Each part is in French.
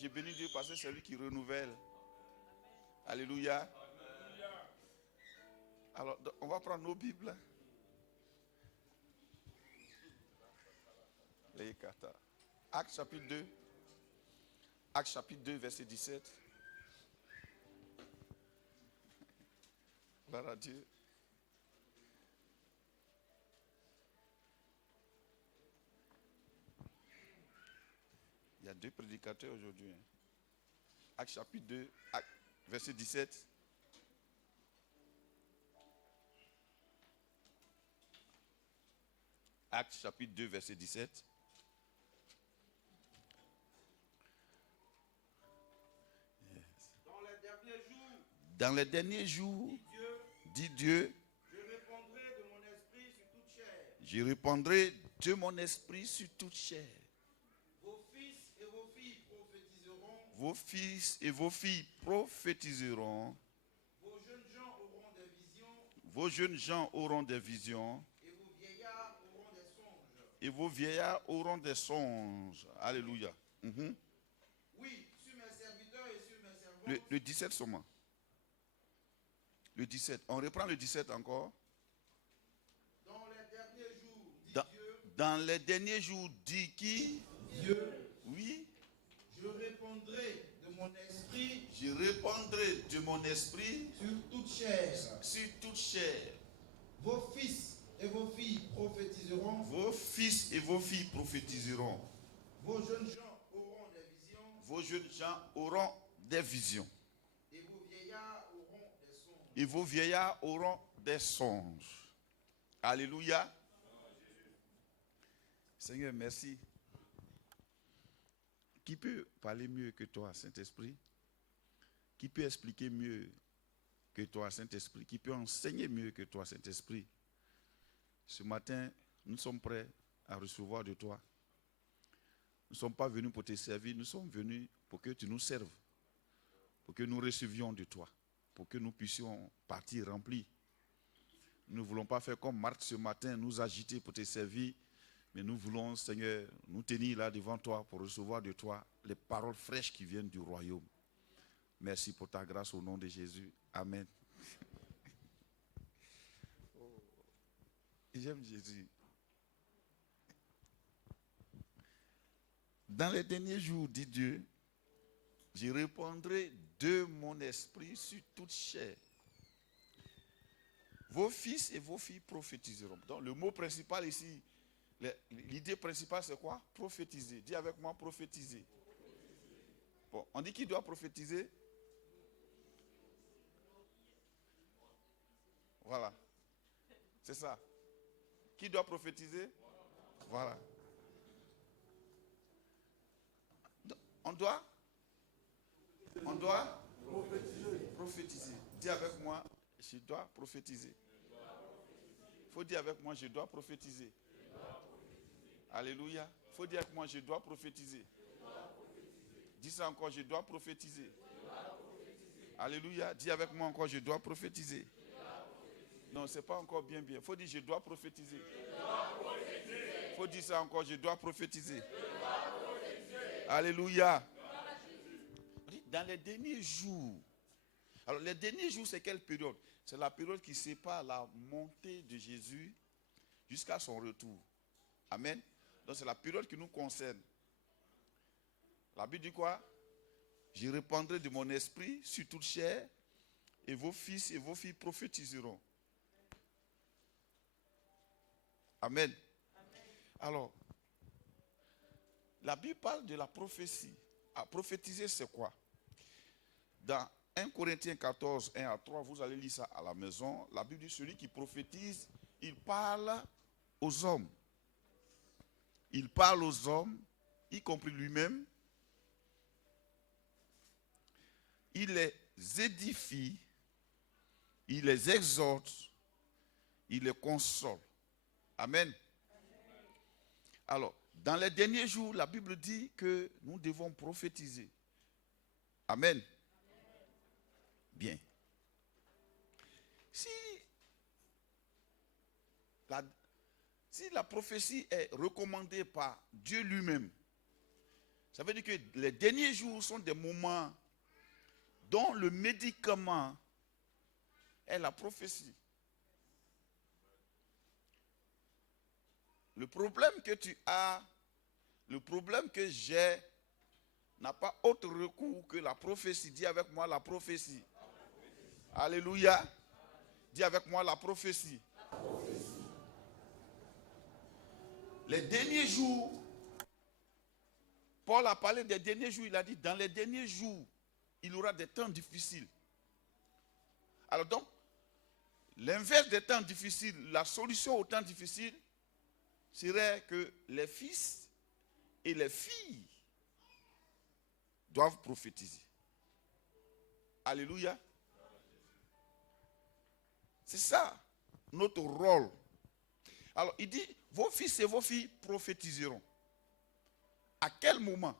je bénis Dieu parce que c'est lui qui renouvelle. Alléluia. Alors, on va prendre nos Bibles. Les Kata. Actes chapitre 2. Actes chapitre 2, verset 17. Gloire à Dieu. Il y a deux prédicateurs aujourd'hui. Actes chapitre 2, verset 17. Actes chapitre 2, verset 17. Yes. Dans les derniers jours, dit Dieu, je répandrai de mon esprit sur toute chair. Je répandrai de mon esprit sur toute chair. Vos fils et vos filles prophétiseront. Vos fils et vos filles prophétiseront. Vos jeunes gens auront des visions. Vos jeunes gens auront des visions. Et vos vieillards auront des songes. Et vos vieillards auront des songes. Alléluia. Oui, sur mes serviteurs et sur mes servantes. Le 17 seulement. Le 17. On reprend le 17 encore. Dans les derniers jours, dit Dieu. Dans les derniers jours, dit qui? Dieu. Oui. Je répandrai de mon esprit. Je répandrai de mon esprit sur toute chair. Sur toute chair. Vos fils et vos filles prophétiseront. Vos fils et vos filles prophétiseront. Vos jeunes gens auront des visions. Vos jeunes gens auront des visions. Et vos vieillards auront des songes. Et vos vieillards auront des songes. Alléluia. Seigneur, merci. Qui peut parler mieux que toi, Saint-Esprit? Qui peut expliquer mieux que toi, Saint-Esprit? Qui peut enseigner mieux que toi, Saint-Esprit? Ce matin, nous sommes prêts à recevoir de toi. Nous ne sommes pas venus pour te servir, nous sommes venus pour que tu nous serves, pour que nous recevions de toi, pour que nous puissions partir remplis. Nous ne voulons pas faire comme Marthe ce matin, nous agiter pour te servir, mais nous voulons, Seigneur, nous tenir là devant toi pour recevoir de toi les paroles fraîches qui viennent du royaume. Merci pour ta grâce au nom de Jésus. Amen. Oh. J'aime Jésus. Dans les derniers jours, dit Dieu, je répandrai de mon esprit sur toute chair. Vos fils et vos filles prophétiseront. Donc le mot principal ici, l'idée principale c'est quoi? Prophétiser. Dis avec moi, prophétiser. Bon, on dit qui doit prophétiser? Voilà. C'est ça. Qui doit prophétiser? Voilà. On doit prophétiser. Dis avec moi, je dois prophétiser. Il faut dire avec moi, je dois prophétiser. Alléluia. Il faut dire avec moi, je dois prophétiser. Dis ça encore, je dois prophétiser. Alléluia. Dis avec moi encore, je dois prophétiser. Non, ce n'est pas encore bien. Il faut dire, je dois prophétiser. Il faut dire ça encore, je dois prophétiser. Alléluia. Dans les derniers jours. Alors, les derniers jours, c'est quelle période? C'est la période qui sépare la montée de Jésus jusqu'à son retour. Amen. Donc, c'est la période qui nous concerne. La Bible dit quoi? Je répandrai de mon esprit sur toute chair, et vos fils et vos filles prophétiseront. Amen. Alors, la Bible parle de la prophétie. À prophétiser, c'est quoi? Dans 1 Corinthiens 14, 1 à 3, vous allez lire ça à la maison. La Bible dit, celui qui prophétise, il parle aux hommes. Il parle aux hommes, y compris lui-même. Il les édifie, il les exhorte, il les console. Amen. Alors, dans les derniers jours, la Bible dit que nous devons prophétiser. Amen. Bien. Si la prophétie est recommandée par Dieu lui-même, Ça veut dire que les derniers jours sont des moments dont le médicament est la prophétie. Le problème que tu as, le problème que j'ai, n'a pas autre recours que la prophétie. Dis avec moi la prophétie. Alléluia. Dis avec moi la prophétie. Les derniers jours, Paul a parlé des derniers jours, il a dit dans les derniers jours, il y aura des temps difficiles. Alors donc, l'inverse des temps difficiles, la solution aux temps difficiles, serait que les fils et les filles doivent prophétiser. Alléluia. C'est ça, notre rôle. Alors, il dit, vos fils et vos filles prophétiseront. À quel moment?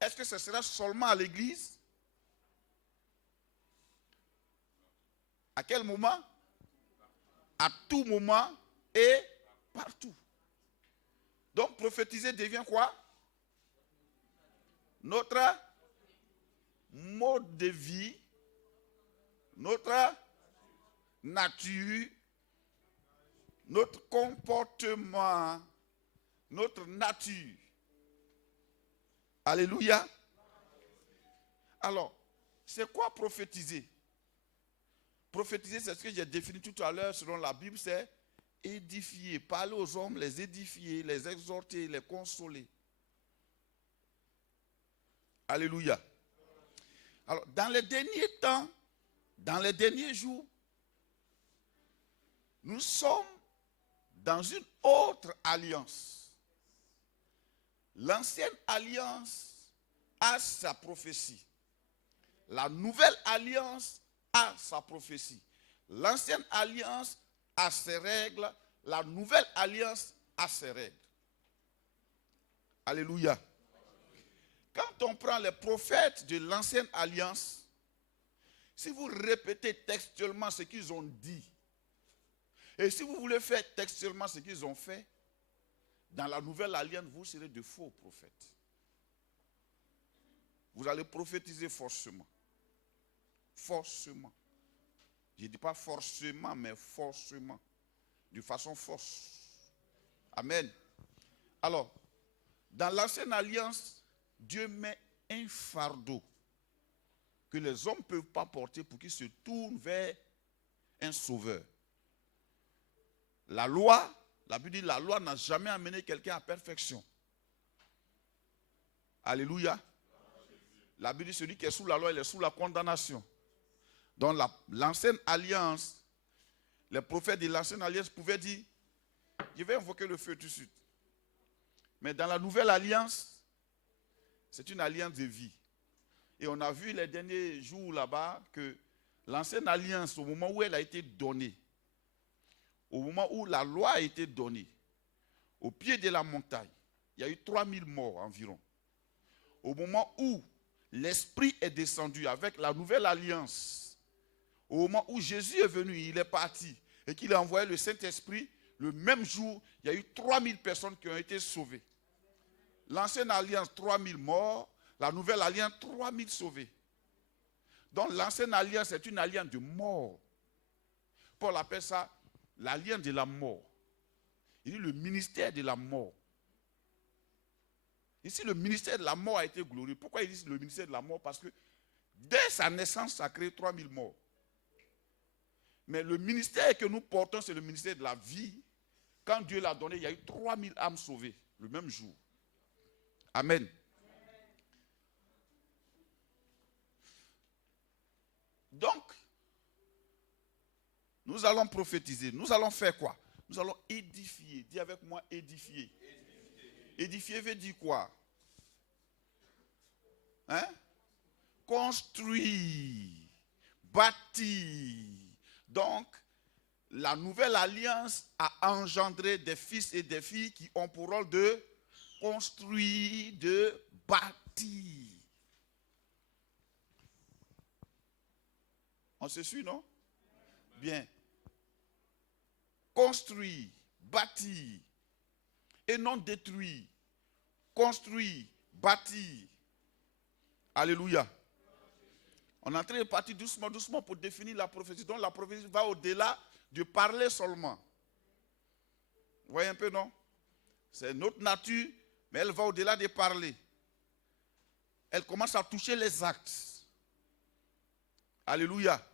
Est-ce que ce sera seulement à l'église? À quel moment? À tout moment et partout. Donc, prophétiser devient quoi? Notre mode de vie, notre nature, notre comportement, notre nature. Alléluia. Alors, c'est quoi prophétiser? Prophétiser, c'est ce que j'ai défini tout à l'heure selon la Bible, c'est édifier, parler aux hommes, les édifier, les exhorter, les consoler. Alléluia. Alors, dans les derniers temps, dans les derniers jours, nous sommes dans une autre alliance. L'ancienne alliance a sa prophétie. La nouvelle alliance a sa prophétie. L'ancienne alliance a ses règles. La nouvelle alliance a ses règles. Alléluia. Quand on prend les prophètes de l'ancienne alliance, si vous répétez textuellement ce qu'ils ont dit, et si vous voulez faire textuellement ce qu'ils ont fait, dans la nouvelle alliance, vous serez de faux prophètes. Vous allez prophétiser forcément. Forcément. Je ne dis pas forcément, mais forcément. De façon force. Amen. Alors, dans l'ancienne alliance, Dieu met un fardeau que les hommes ne peuvent pas porter pour qu'ils se tournent vers un sauveur. La loi, la Bible dit, la loi n'a jamais amené quelqu'un à perfection. Alléluia. La Bible dit, celui qui est sous la loi, il est sous la condamnation. Dans l'ancienne alliance, les prophètes de l'ancienne alliance pouvaient dire, je vais invoquer le feu tout de suite. Mais dans la nouvelle alliance, c'est une alliance de vie. Et on a vu les derniers jours là-bas que l'ancienne alliance, au moment où elle a été donnée, au moment où la loi a été donnée, au pied de la montagne, il y a eu 3000 morts environ. Au moment où l'Esprit est descendu avec la nouvelle alliance, au moment où Jésus est venu, il est parti, et qu'il a envoyé le Saint-Esprit, le même jour, il y a eu 3000 personnes qui ont été sauvées. L'ancienne alliance, 3000 morts, la nouvelle alliance, 3000 sauvés. Donc l'ancienne alliance est une alliance de mort. Paul appelle ça l'alliance de la mort. Il dit le ministère de la mort. Ici, le ministère de la mort a été glorieux. Pourquoi il dit le ministère de la mort? Parce que dès sa naissance, ça a créé 3000 morts. Mais le ministère que nous portons, c'est le ministère de la vie. Quand Dieu l'a donné, il y a eu 3000 âmes sauvées le même jour. Amen. Donc, nous allons prophétiser. Nous allons faire quoi? Nous allons édifier. Dis avec moi, édifier. Édifier veut dire quoi? Hein? Construire, bâtir. Donc, la nouvelle alliance a engendré des fils et des filles qui ont pour rôle de construire, de bâtir. On se suit, non? Bien. Construire, bâtir, et non détruire. construire, bâtir. Alléluia. On est en train de partir doucement, doucement pour définir la prophétie. Donc la prophétie va au-delà de parler seulement. Vous voyez un peu, non? C'est notre nature, mais elle va au-delà de parler. Elle commence à toucher les actes. Alléluia.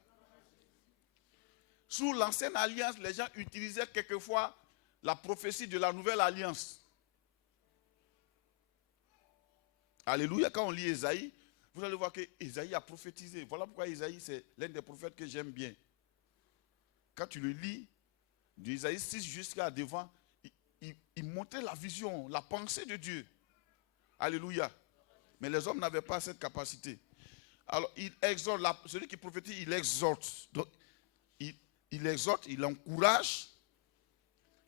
Sous l'ancienne alliance, les gens utilisaient quelquefois la prophétie de la nouvelle alliance. Alléluia. Quand on lit Ésaïe, vous allez voir que Ésaïe a prophétisé. Voilà pourquoi Ésaïe, c'est l'un des prophètes que j'aime bien. Quand tu le lis, d'Ésaïe 6 jusqu'à devant, il montrait la vision, la pensée de Dieu. Alléluia. Mais les hommes n'avaient pas cette capacité. Alors, il exhorte, celui qui prophétise, il exhorte. Donc, il exhorte, il encourage.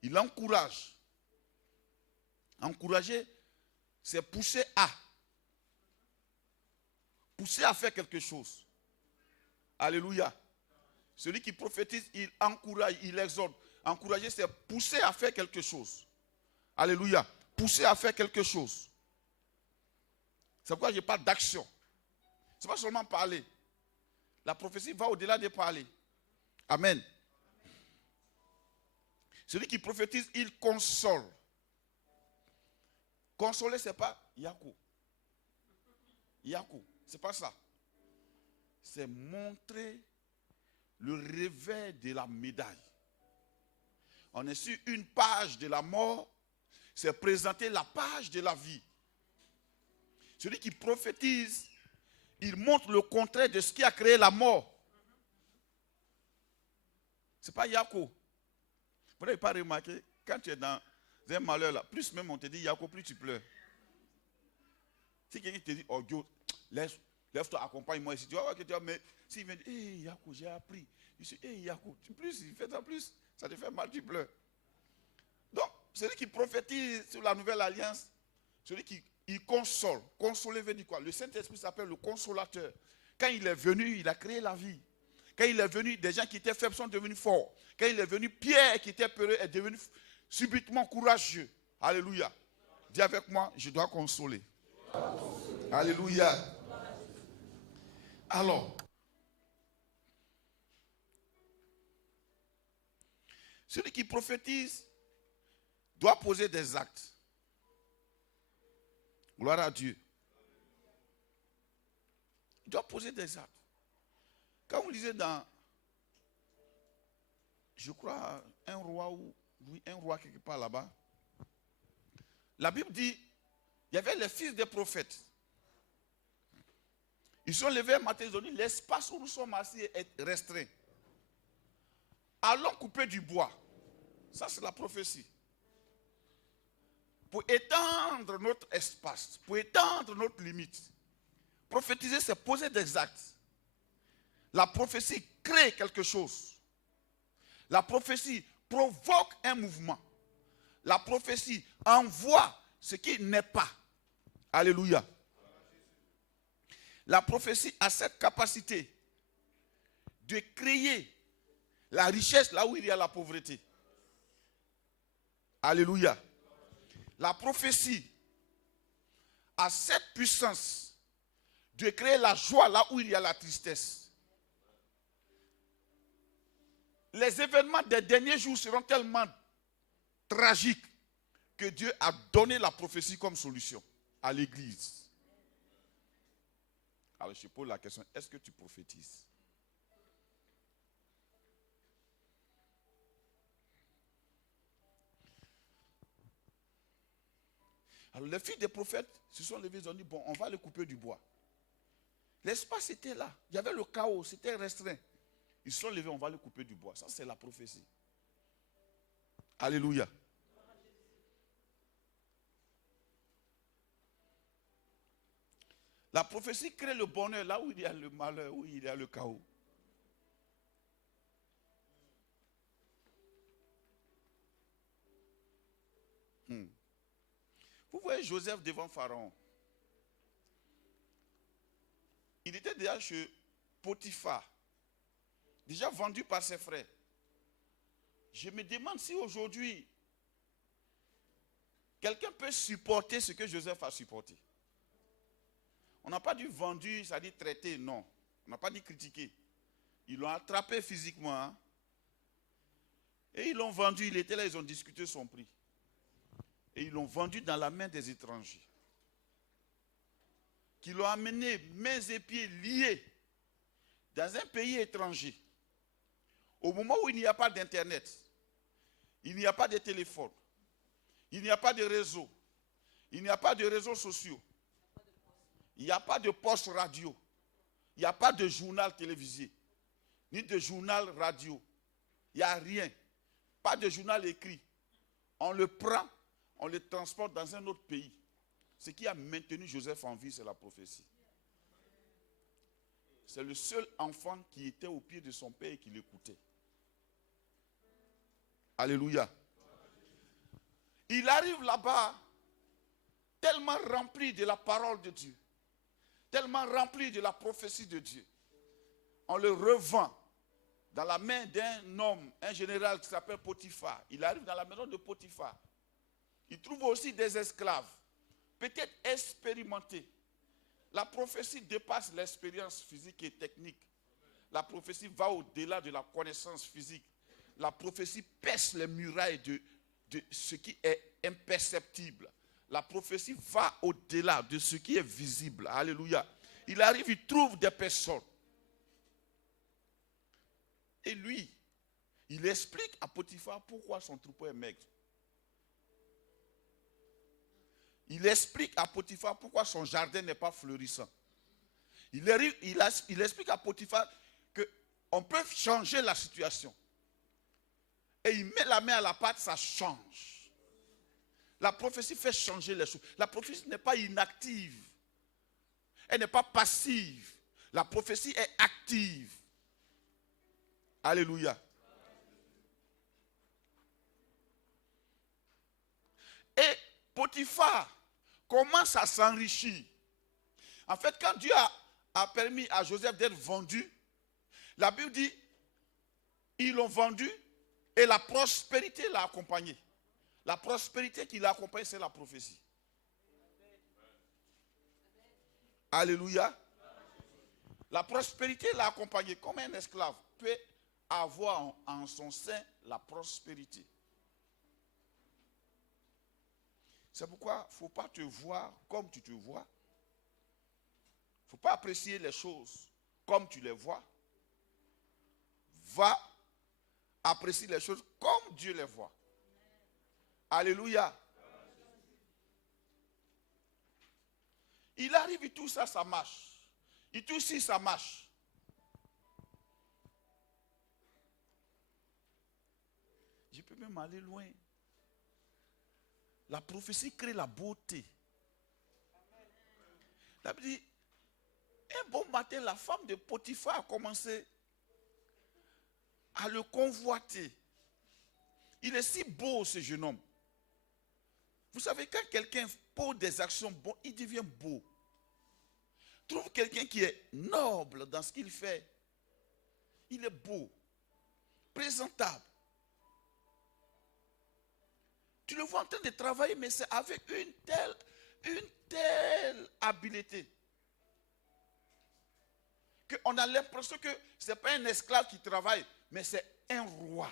Il encourage. Encourager, c'est pousser à. Pousser à faire quelque chose. Alléluia. Celui qui prophétise, il encourage, il exhorte. Encourager, c'est pousser à faire quelque chose. Alléluia. Pousser à faire quelque chose. C'est pourquoi je parle d'action. Ce n'est pas seulement parler. La prophétie va au-delà de parler. Amen. Celui qui prophétise, il console. Consoler, ce n'est pas Yakou. Yakou, ce n'est pas ça. C'est montrer le revers de la médaille. On est sur une page de la mort, c'est présenter la page de la vie. Celui qui prophétise, il montre le contraire de ce qui a créé la mort. Ce n'est pas Yakou. Vous n'avez pas remarqué, quand tu es dans un malheur, là, plus même on te dit Yakou, plus tu pleures. Si quelqu'un te dit, oh Dieu, lève-toi, accompagne-moi ici. Tu vas voir que tu vas, mais s'il vient dire, hé Yakou, j'ai appris. Je dis, hé Yakou, plus il fait ça, plus ça te fait mal, tu pleures. Donc, celui qui prophétise sur la nouvelle alliance, celui qui console. Consoler veut dire quoi? Le Saint-Esprit s'appelle le consolateur. Quand il est venu, il a créé la vie. Quand il est venu, des gens qui étaient faibles sont devenus forts. Quand il est venu, Pierre qui était peureux est devenu subitement courageux. Alléluia. Dis avec moi, je dois consoler. Alléluia. Alors, celui qui prophétise doit poser des actes. Gloire à Dieu. Il doit poser des actes. Quand vous lisez dans, je crois, un roi quelque part là-bas, la Bible dit, il y avait les fils des prophètes. Ils sont levés un matin, ils ont dit, l'espace où nous sommes assis est restreint. Allons couper du bois. Ça, c'est la prophétie. Pour étendre notre espace, pour étendre notre limite. Prophétiser, c'est poser des actes. La prophétie crée quelque chose. La prophétie provoque un mouvement. La prophétie envoie ce qui n'est pas. Alléluia. La prophétie a cette capacité de créer la richesse là où il y a la pauvreté. Alléluia. La prophétie a cette puissance de créer la joie là où il y a la tristesse. Les événements des derniers jours seront tellement tragiques que Dieu a donné la prophétie comme solution à l'église. Alors je pose la question, est-ce que tu prophétises? Alors les filles des prophètes se sont levées, ils ont dit, bon, on va les couper du bois. L'espace était là, il y avait le chaos, c'était restreint. Ils se sont levés, on va les couper du bois. Ça, c'est la prophétie. Alléluia. La prophétie crée le bonheur là où il y a le malheur, où il y a le chaos. Vous voyez Joseph devant Pharaon. Il était déjà chez Potiphar, déjà vendu par ses frères. Je me demande si aujourd'hui, quelqu'un peut supporter ce que Joseph a supporté. On n'a pas dit vendu, ça dit traité, non. On n'a pas dit critiquer. Ils l'ont attrapé physiquement. Hein? Et ils l'ont vendu, il était là, ils ont discuté son prix. Et ils l'ont vendu dans la main des étrangers. Qui l'ont amené mains et pieds liés dans un pays étranger. Au moment où il n'y a pas d'internet, il n'y a pas de téléphone, il n'y a pas de réseau, il n'y a pas de réseaux sociaux, il n'y a pas de poste radio, il n'y a pas de journal télévisé, ni de journal radio. Il n'y a rien. Pas de journal écrit. On le prend, on le transporte dans un autre pays. Ce qui a maintenu Joseph en vie, c'est la prophétie. C'est le seul enfant qui était au pied de son père et qui l'écoutait. Alléluia. Il arrive là-bas tellement rempli de la parole de Dieu, tellement rempli de la prophétie de Dieu. On le revend dans la main d'un homme, un général qui s'appelle Potiphar. Il arrive dans la maison de Potiphar. Il trouve aussi des esclaves, peut-être expérimentés. La prophétie dépasse l'expérience physique et technique. La prophétie va au-delà de la connaissance physique. La prophétie perce les murailles de ce qui est imperceptible. La prophétie va au-delà de ce qui est visible. Alléluia. Il arrive, il trouve des personnes. Et lui, il explique à Potiphar pourquoi son troupeau est maigre. Il explique à Potiphar pourquoi son jardin n'est pas fleurissant. Il explique à Potiphar qu'on peut changer la situation. Et il met la main à la pâte, ça change. La prophétie fait changer les choses. La prophétie n'est pas inactive. Elle n'est pas passive. La prophétie est active. Alléluia. Et Potiphar commence à s'enrichir. En fait, quand Dieu a permis à Joseph d'être vendu, la Bible dit, ils l'ont vendu et la prospérité l'a accompagné. La prospérité qui l'a accompagné, c'est la prophétie. Alléluia. La prospérité l'a accompagné comme un esclave peut avoir en son sein la prospérité. C'est pourquoi il ne faut pas te voir comme tu te vois. Il ne faut pas apprécier les choses comme tu les vois. Va apprécier les choses comme Dieu les voit. Alléluia. Il arrive et tout ça, ça marche. Et tout ça, ça marche. Je peux même aller loin. La prophétie crée la beauté. La Bible dit, un bon matin, la femme de Potiphar a commencé à le convoiter. Il est si beau, ce jeune homme. Vous savez, quand quelqu'un pose des actions bonnes, il devient beau. Trouve quelqu'un qui est noble dans ce qu'il fait. Il est beau, présentable. Tu le vois en train de travailler, mais c'est avec une telle habileté qu'on a l'impression que ce n'est pas un esclave qui travaille, mais c'est un roi.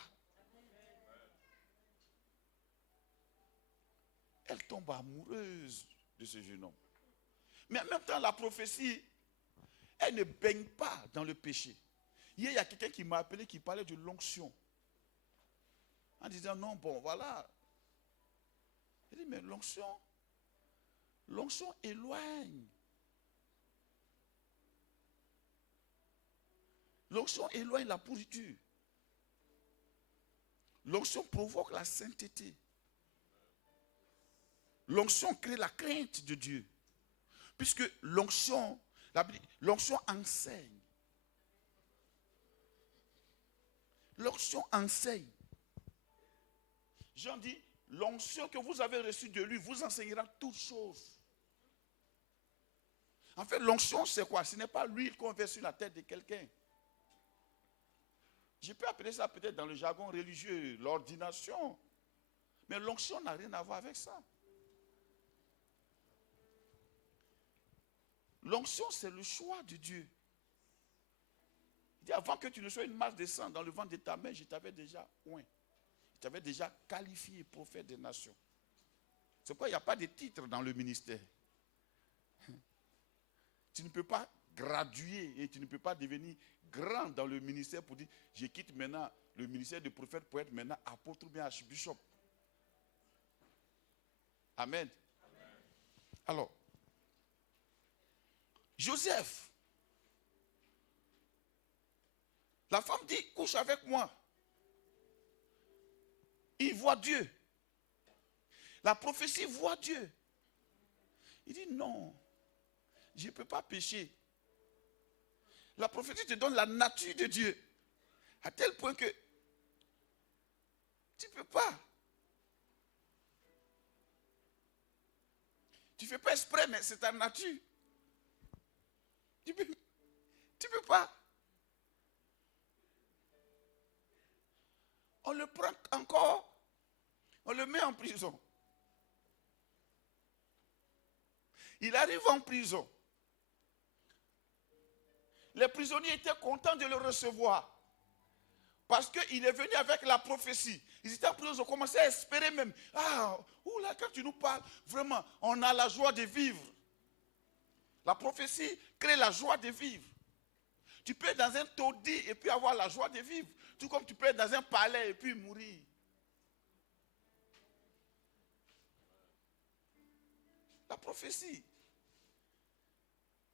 Elle tombe amoureuse de ce jeune homme. Mais en même temps, la prophétie, elle ne baigne pas dans le péché. Hier, il y a quelqu'un qui m'a appelé qui parlait de l'onction. En disant, non, bon, voilà. Il dit, mais l'onction éloigne. L'onction éloigne la pourriture. L'onction provoque la sainteté. L'onction crée la crainte de Dieu. Puisque l'onction enseigne. L'onction enseigne. Jean dit, l'onction que vous avez reçue de lui vous enseignera toutes choses. En fait, l'onction, c'est quoi? Ce n'est pas l'huile qu'on verse sur la tête de quelqu'un. Je peux appeler ça peut-être dans le jargon religieux, l'ordination. Mais l'onction n'a rien à voir avec ça. L'onction, c'est le choix de Dieu. Il dit, avant que tu ne sois une masse de sang dans le ventre de ta mère, je t'avais déjà oint. Je t'avais déjà qualifié prophète des nations. C'est pourquoi il n'y a pas de titre dans le ministère. Tu ne peux pas graduer et tu ne peux pas devenir grand dans le ministère pour dire, je quitte maintenant le ministère de prophète pour être maintenant apôtre ou bien archbishop. Amen. Alors, Joseph, la femme dit, couche avec moi. Il voit Dieu. La prophétie voit Dieu. Il dit non, je ne peux pas pécher. La prophétie te donne la nature de Dieu. À tel point que tu ne peux pas. Tu ne fais pas exprès, mais c'est ta nature. Tu ne peux pas. On le prend encore, on le met en prison. Il arrive en prison. Les prisonniers étaient contents de le recevoir. Parce qu'il est venu avec la prophétie. Ils étaient en prison, ils ont commencé à espérer même. Ah, oula, quand tu nous parles, vraiment, on a la joie de vivre. La prophétie crée la joie de vivre. Tu peux être dans un taudis et puis avoir la joie de vivre. Tout comme tu peux être dans un palais et puis mourir. La prophétie,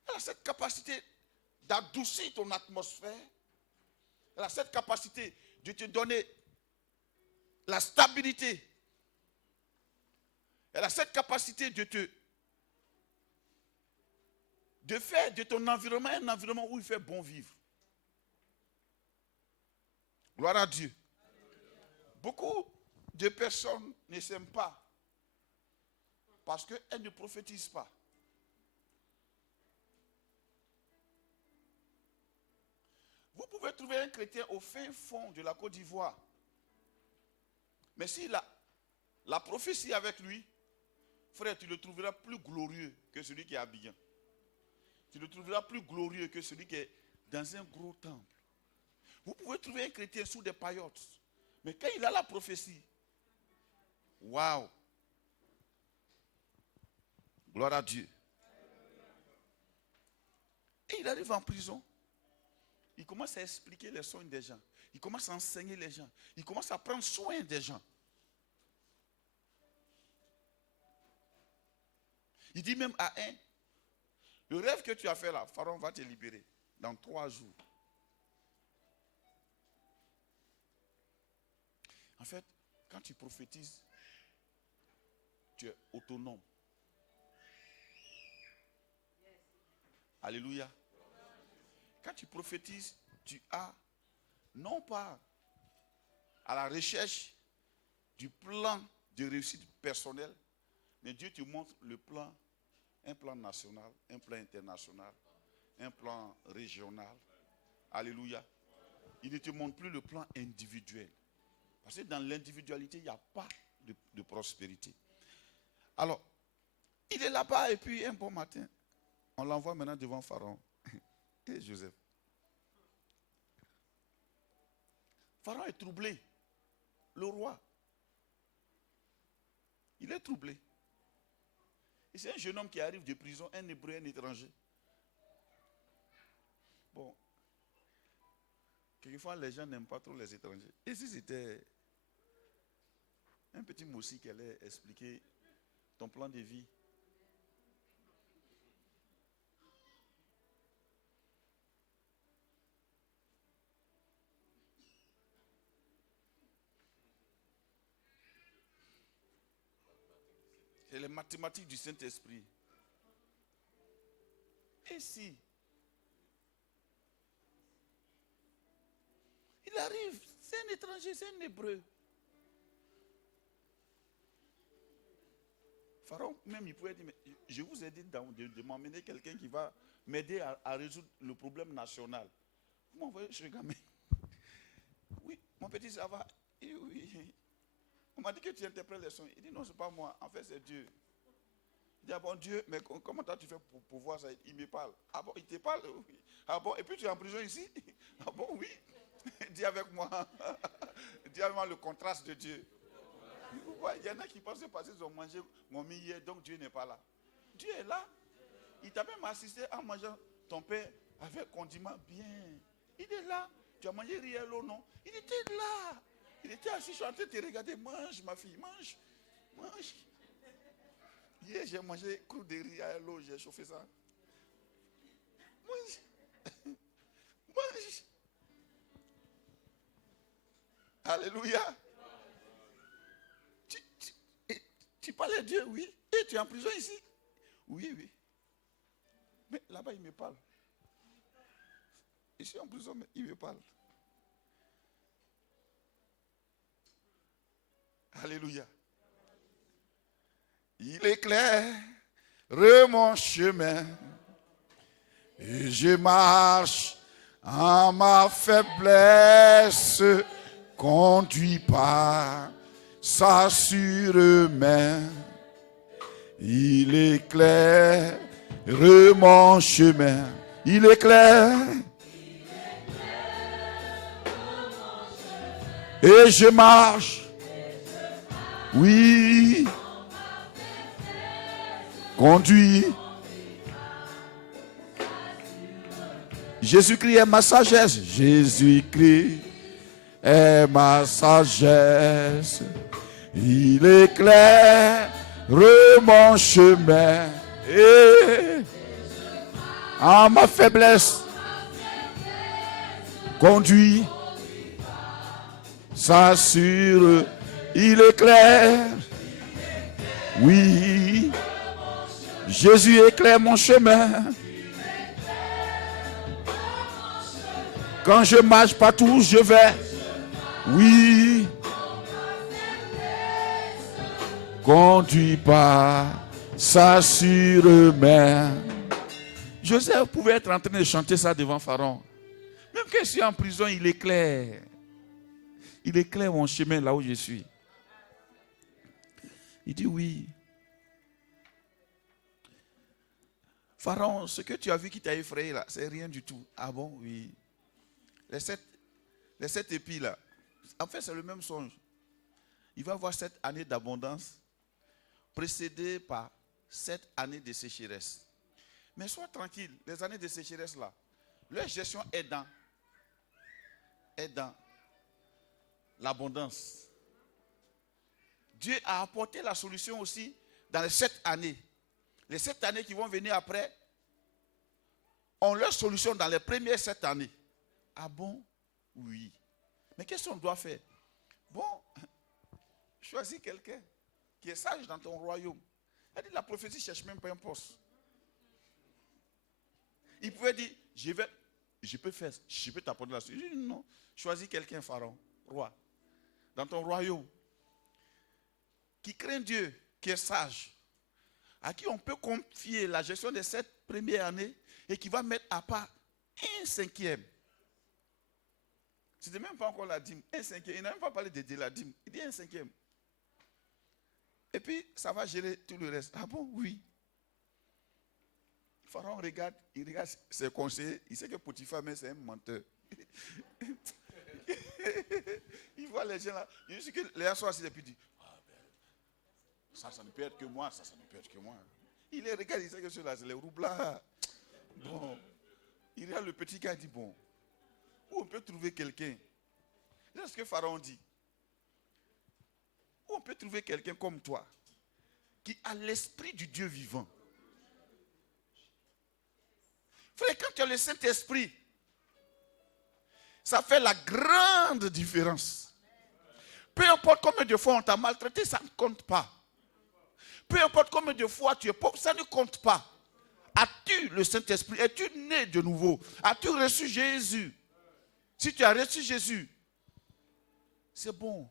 elle a cette capacité d'adoucir ton atmosphère. Elle a cette capacité de te donner la stabilité. Elle a cette capacité de faire de ton environnement un environnement où il fait bon vivre. Gloire à Dieu. Beaucoup de personnes ne s'aiment pas parce qu'elles ne prophétisent pas. Vous pouvez trouver un chrétien au fin fond de la Côte d'Ivoire. Mais s'il a la prophétie avec lui, frère, tu le trouveras plus glorieux que celui qui est habillé. Tu le trouveras plus glorieux que celui qui est dans un gros temple. Vous pouvez trouver un chrétien sous des paillotes. Mais quand il a la prophétie, waouh! Gloire à Dieu. Et il arrive en prison. Il commence à expliquer les soins des gens. Il commence à enseigner les gens. Il commence à prendre soin des gens. Il dit même à un, le rêve que tu as fait là, Pharaon va te libérer dans 3 jours. En fait, quand tu prophétises, tu es autonome. Alléluia. Quand tu prophétises, tu as non pas à la recherche du plan de réussite personnelle, mais Dieu te montre le plan, un plan national, un plan international, un plan régional. Alléluia. Il ne te montre plus le plan individuel. Parce que dans l'individualité, il n'y a pas de prospérité. Alors, il est là-bas et puis un bon matin, on l'envoie maintenant devant Pharaon. Et Joseph. Pharaon est troublé. Le roi. Il est troublé. Et c'est un jeune homme qui arrive de prison, un hébreu, un étranger. Bon. Quelquefois, les gens n'aiment pas trop les étrangers. Et si c'était un petit mot aussi qui allait expliquer ton plan de vie. C'est les mathématiques du Saint-Esprit. Et si il arrive, c'est un étranger, c'est un hébreu. Pharaon, même, il pouvait dire, mais je vous ai dit de m'emmener quelqu'un qui va m'aider à résoudre le problème national. Vous m'envoyez ce gamin. Oui, mon petit, ça va. Oui. On m'a dit que tu interprètes les sons. Il dit, non, ce n'est pas moi. En fait, c'est Dieu. Il dit, ah bon Dieu, mais comment toi tu fais pour voir ça? Il me parle. Ah bon, il te parle? Oui. Ah bon, et puis tu es en prison ici? Ah bon, oui. Dis avec moi. Dis avec moi le contraste de Dieu. Il y en a qui pensent que parce qu'ils ont mangé mon mis hier, donc Dieu n'est pas là. Dieu est là. Il t'a même assisté en mangeant ton père avec condiment bien. Il est là. Tu as mangé hier l'eau, non? Il était là. Il était assis, je suis en train de te regarder. Mange, ma fille, mange. Mange. Hier, j'ai mangé cru de riz à l'eau, j'ai chauffé ça. Mange. Mange. Alléluia. Tu parles à Dieu, oui. Et tu es en prison ici? Oui, oui. Mais là-bas, il me parle. Je suis en prison, mais il me parle. Alléluia. Il éclaire mon chemin et je marche en ma faiblesse, conduit par sa sûre main. Il éclaire mon chemin. Il éclaire et je marche. Oui. Conduit. Jésus-Christ est ma sagesse. Jésus-Christ est ma sagesse. Il éclaire mon chemin. Et en ma faiblesse, conduit, s'assure. Il éclaire. Oui. Jésus éclaire mon chemin. Quand je marche partout où je vais. Oui. Conduit par sa sûre main. Joseph pouvait être en train de chanter ça devant Pharaon. Même que je suis en prison, il éclaire. Il éclaire mon chemin là où je suis. Il dit oui. Pharaon, ce que tu as vu qui t'a effrayé là, c'est rien du tout. Ah bon, oui. Les sept épis là, en fait c'est le même songe. Il va avoir 7 années d'abondance, précédées par 7 années de sécheresse. Mais sois tranquille, les années de sécheresse là, leur gestion est dans l'abondance. Dieu a apporté la solution aussi dans les 7 années. Les 7 années qui vont venir après ont leur solution dans les premières 7 années. Ah bon? Oui. Mais qu'est-ce qu'on doit faire? Bon, choisis quelqu'un qui est sage dans ton royaume. Elle dit, la prophétie ne cherche même pas un poste. Il pouvait dire, je peux t'apporter la solution. Il dit, non, choisis quelqu'un, Pharaon, roi, dans ton royaume, qui craint Dieu, qui est sage, à qui on peut confier la gestion de cette première année et qui va mettre à part 1/5. Ce n'est même pas encore la dîme. 1/5. Il n'a même pas parlé de la dîme. Il dit 1/5. Et puis, ça va gérer tout le reste. Ah bon? Oui. Pharaon regarde, il regarde ses conseillers. Il sait que Potiphar, mais c'est un menteur. Il voit les gens là. Il dit que les gens sont assis et puis il dit, ah ben, ça ne peut être que moi, ça ne peut être que moi. Il les regarde, il sait que ceux-là, c'est les roublards. Bon. Il regarde le petit gars, il dit, bon, où on peut trouver quelqu'un? C'est ce que Pharaon dit. Où on peut trouver quelqu'un comme toi, qui a l'esprit du Dieu vivant. Frère, quand tu as le Saint-Esprit, ça fait la grande différence. Peu importe combien de fois on t'a maltraité, ça ne compte pas. Peu importe combien de fois tu es pauvre, ça ne compte pas. As-tu le Saint-Esprit? Es-tu né de nouveau? As-tu reçu Jésus? Si tu as reçu Jésus, c'est bon.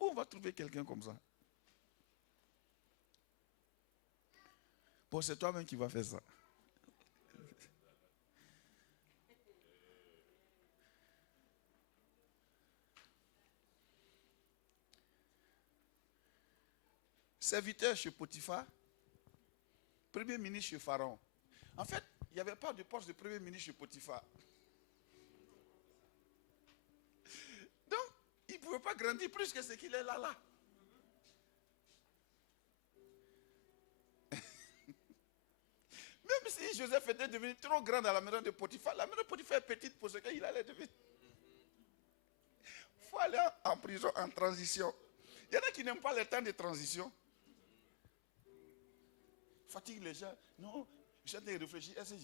Où on va trouver quelqu'un comme ça? Bon, c'est toi-même qui vas faire ça. serviteur chez Potiphar, premier ministre chez Pharaon. En fait, il n'y avait pas de poste de premier ministre chez Potiphar. Donc, il ne pouvait pas grandir plus que ce qu'il est là. Même si Joseph était devenu trop grand dans la maison de Potiphar, la maison de Potiphar est petite pour ce qu'il allait devenir. Il faut aller en prison en transition. Il y en a qui n'aiment pas le temps de transition. Fatigue les gens. Non, je suis en train de réfléchir. Est-ce que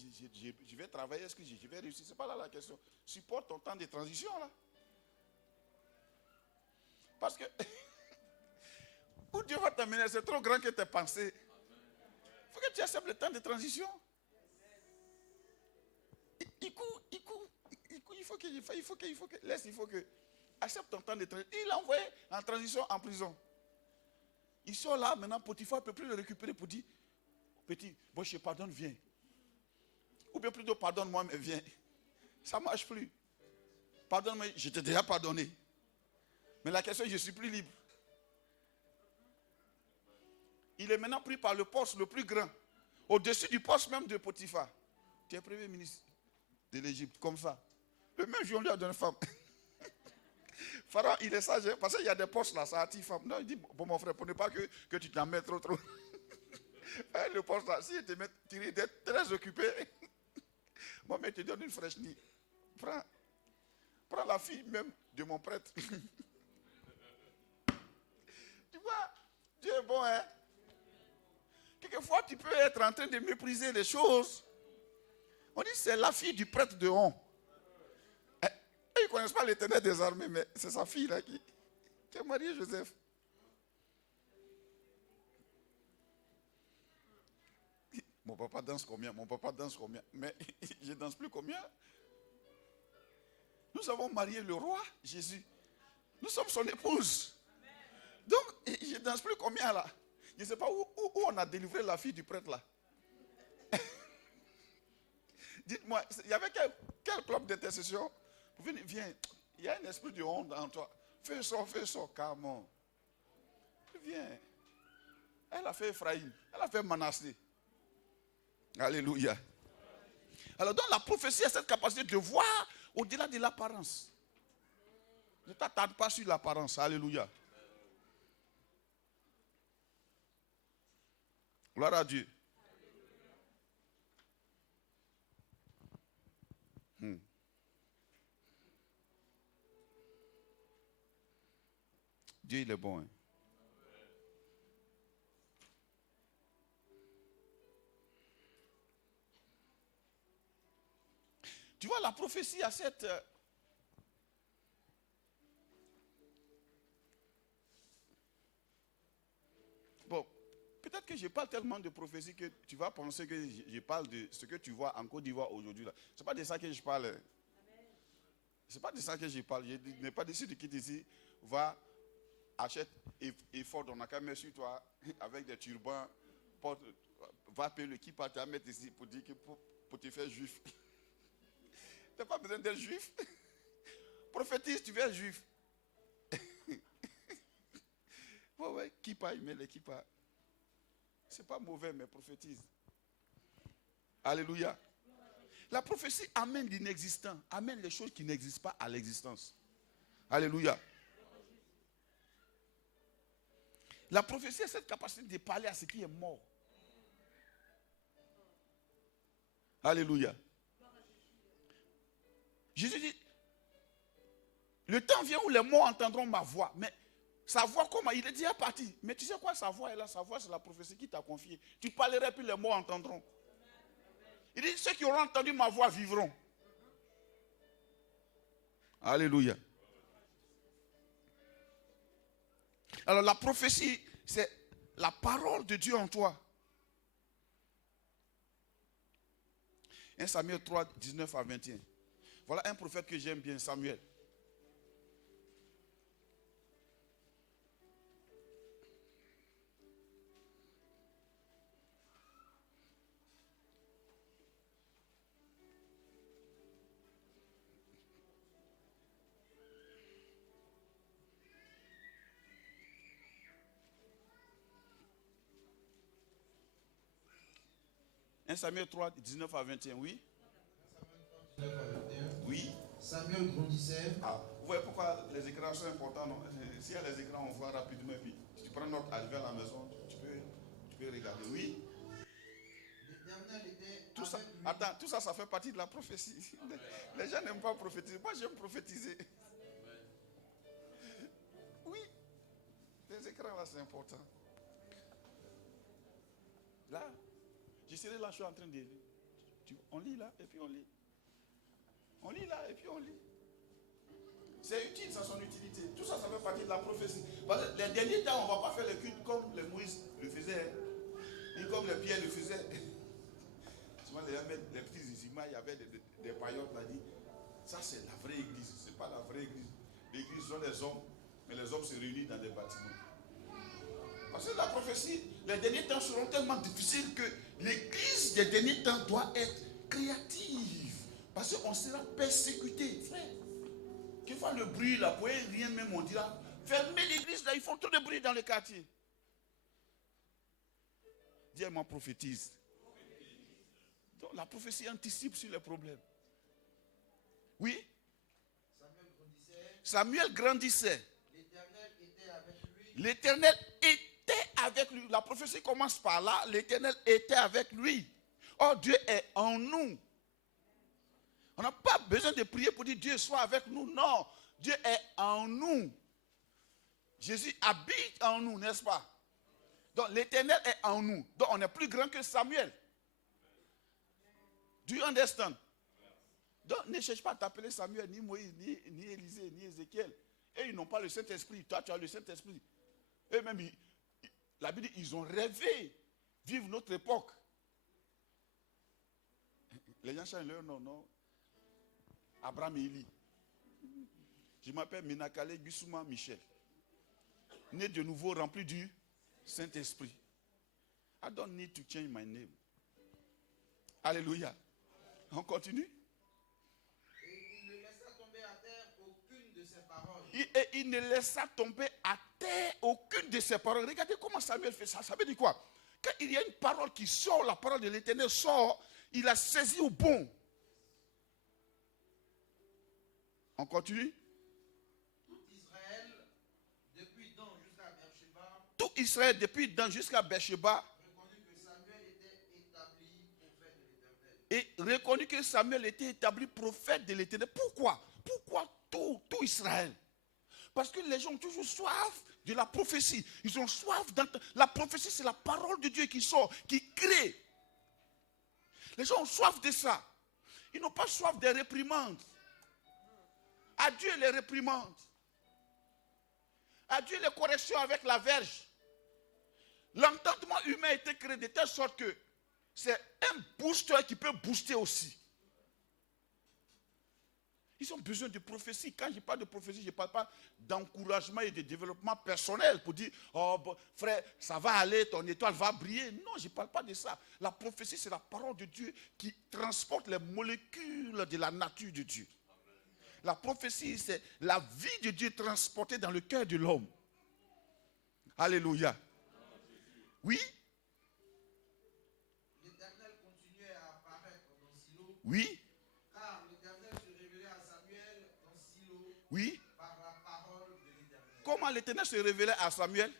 je vais travailler? Est-ce que je vais réussir? Ce n'est pas là la question. Supporte ton temps de transition là. Parce que où Dieu va t'amener, c'est trop grand que tes pensées. Il faut que tu acceptes le temps de transition. Il court. Il faut que. Accepte ton temps de transition. Il l'a envoyé en transition en prison. Il sort là, maintenant Potiphar ne peut plus le récupérer pour dire, petit, bon je te pardonne, viens. Ou bien plutôt pardonne-moi, mais viens. Ça ne marche plus. Pardonne-moi, je t'ai déjà pardonné. Mais la question est, je suis plus libre. Il est maintenant pris par le poste le plus grand. Au-dessus du poste même de Potiphar. Tu es premier ministre de l'Égypte, comme ça. Le même jour, on lui a donné une femme. Pharaon, il est sage, parce qu'il y a des postes là, ça attire femme. Non, il dit, bon mon frère, pour ne pas que tu t'en mettes trop. Le poste là, si tu es très occupé, moi, mais je te donne une fraîche nid. Prends la fille même de mon prêtre. Tu vois, Dieu est bon, hein. Quelquefois, tu peux être en train de mépriser les choses. On dit, c'est la fille du prêtre de On. Ils ne connaissent pas l'Éternel des armées, mais c'est sa fille là qui a marié Joseph. Mon papa danse combien? Mais je ne danse plus combien? Nous avons marié le roi Jésus. Nous sommes son épouse. Donc, je ne danse plus combien là? Je ne sais pas où on a délivré la fille du prêtre là. Dites-moi, il y avait quel club d'intercession? Viens, il y a un esprit de honte en toi. Fais ça, carrément. Viens. Elle a fait Ephraim, elle a fait Manassé. Alléluia. Alors, dans la prophétie, il y a cette capacité de voir au-delà de l'apparence. Ne t'attarde pas sur l'apparence. Alléluia. Gloire à Dieu. Dieu, il est bon. Hein? Tu vois, la prophétie a cette... Bon, peut-être que je parle tellement de prophétie que tu vas penser que je parle de ce que tu vois en Côte d'Ivoire aujourd'hui. Ce n'est pas de ça que je parle. Ce n'est pas de ça que je parle. Je n'ai pas décidé de quitter ici. Va, achète effort dans la caméra sur toi avec des turbans. Va payer le qui part à mettre ici pour dire que pour te faire juif. Tu n'as pas besoin d'être juif. Prophétise, tu es juif. Ouais, qui part, il met les qui part. Ce n'est pas mauvais, mais prophétise. Alléluia. La prophétie amène l'inexistant, amène les choses qui n'existent pas à l'existence. Alléluia. La prophétie a cette capacité de parler à ce qui est mort. Alléluia. Jésus dit, le temps vient où les morts entendront ma voix. Mais sa voix, comment? Il est déjà parti. Mais tu sais quoi, sa voix est là. Sa voix, c'est la prophétie qui t'a confiée. Tu parlerais, puis les morts entendront. Il dit, ceux qui auront entendu ma voix vivront. Alléluia. Alors la prophétie, c'est la parole de Dieu en toi. 1 Samuel 3, 19 à 21. Voilà un prophète que j'aime bien, Samuel. 1 Samuel 3, 19 à 21, oui. 19 à 21. Oui. Samuel grandissait. Ah, vous voyez pourquoi les écrans sont importants, non? S'il y a les écrans, on voit rapidement. Et puis, si tu prends notre arrivée à la maison, tu peux regarder. Oui. L'Éternel était Tout ça, avec lui. attends, tout ça, ça fait partie de la prophétie. Les gens n'aiment pas prophétiser. Moi, j'aime prophétiser. Oui. Les écrans, là, c'est important. Là, je serai là, je suis en train de lire. On lit là, et puis on lit. On lit là, et puis on lit. C'est utile, ça a son utilité. Tout ça, ça fait partie de la prophétie. Parce que les derniers temps, on ne va pas faire le culte comme les Moïse le faisait, ni comme les Pierre le faisaient. Souvent, les petits images, il y avait des paillotes là, dit, ça c'est la vraie église. Ce n'est pas la vraie église. L'église sont les hommes, mais les hommes se réunissent dans des bâtiments. Parce que la prophétie, les derniers temps seront tellement difficiles que l'église des derniers temps doit être créative. Parce qu'on sera persécuté, frère. Qu'il faut le bruit là, pour rien même, on dira, fermez l'église là, ils font trop de bruit dans le quartier. Dis-moi, prophétise. Donc la prophétie anticipe sur les problèmes. Oui? Samuel grandissait. L'Éternel était avec lui. L'Éternel était avec lui. La prophétie commence par là. L'Éternel était avec lui. Oh, Dieu est en nous. On n'a pas besoin de prier pour dire Dieu soit avec nous. Non, Dieu est en nous. Jésus habite en nous, n'est-ce pas? Donc l'Éternel est en nous. Donc on est plus grand que Samuel. Do you understand? Donc ne cherche pas à t'appeler Samuel, ni Moïse, ni Élisée, ni Ézéchiel. Et ils n'ont pas le Saint-Esprit. Toi, tu as le Saint-Esprit. Eux-mêmes, la Bible dit, ils ont rêvé vivre notre époque. Les gens changent leur nom, non? Abraham et Élie. Je m'appelle Minakale Bissouma Michel. Né de nouveau, rempli du Saint-Esprit. I don't need to change my name. Alléluia. On continue. Et il ne laissa tomber à terre aucune de ses paroles. Et il ne laissa tomber à terre aucune de ses paroles. Regardez comment Samuel fait ça. Ça veut dire quoi? Quand il y a une parole qui sort, la parole de l'Éternel sort, il a saisi au bon. On continue. Tout Israël, depuis Dan jusqu'à Beersheba, reconnut que Samuel était établi prophète de l'Éternel. et reconnu que Samuel était établi prophète de l'Éternel. Pourquoi? Pourquoi tout Israël? Parce que les gens ont toujours soif de la prophétie. Ils ont soif d'entendre. La prophétie, c'est la parole de Dieu qui sort, qui crée. Les gens ont soif de ça. Ils n'ont pas soif des réprimandes. Adieu les réprimandes. Adieu les corrections avec la verge. L'entendement humain a été créé de telle sorte que c'est un booster qui peut booster aussi. Ils ont besoin de prophétie. Quand je parle de prophétie, je ne parle pas d'encouragement et de développement personnel pour dire, oh bon, frère, ça va aller, ton étoile va briller. Non, je ne parle pas de ça. La prophétie, c'est la parole de Dieu qui transporte les molécules de la nature de Dieu. La prophétie, c'est la vie de Dieu transportée dans le cœur de l'homme. Alléluia. Oui? L'Éternel continuait à apparaître dans Silo. Oui? Car l'Éternel se révélait à Samuel dans Silo. Oui? Par la parole de l'Éternel. Comment l'Éternel se révélait à Samuel?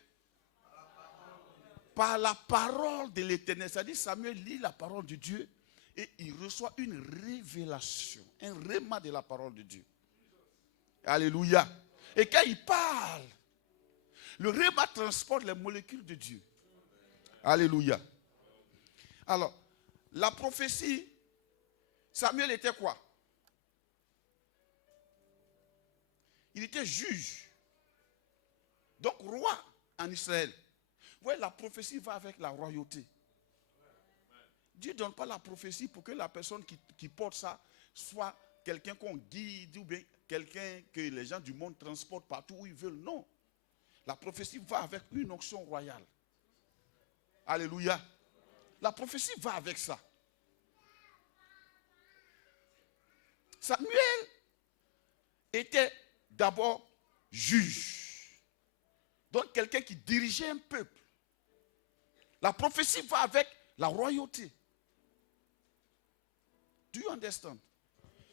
Par la parole de l'Éternel. C'est-à-dire Samuel lit la parole de Dieu et il reçoit une révélation, un réma de la parole de Dieu. Alléluia. Et quand il parle, le réma transporte les molécules de Dieu. Alléluia. Alors, la prophétie, Samuel était quoi? Il était juge. Donc roi en Israël. Vous voyez, la prophétie va avec la royauté. Dieu ne donne pas la prophétie pour que la personne qui porte ça soit quelqu'un qu'on guide ou bien quelqu'un que les gens du monde transportent partout où ils veulent. Non. La prophétie va avec une onction royale. Alléluia. La prophétie va avec ça. Samuel était d'abord juge. Donc quelqu'un qui dirigeait un peuple. La prophétie va avec la royauté. Do you understand?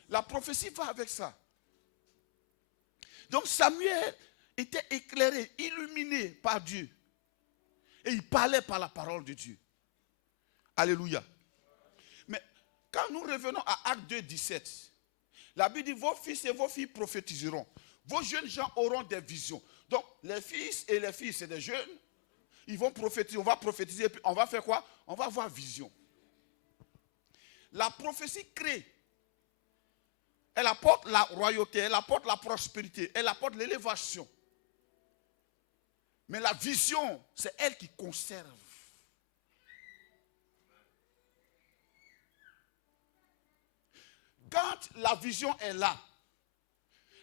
La prophétie va avec ça. Donc Samuel était éclairé, illuminé par Dieu. Et il parlait par la parole de Dieu. Alléluia. Mais quand nous revenons à Actes 2, 17, la Bible dit, vos fils et vos filles prophétiseront. Vos jeunes gens auront des visions. Donc les fils et les filles, c'est des jeunes. Ils vont prophétiser, on va prophétiser, et puis on va faire quoi? On va avoir vision. La prophétie crée. Elle apporte la royauté, elle apporte la prospérité, elle apporte l'élévation. Mais la vision, c'est elle qui conserve. Quand la vision est là,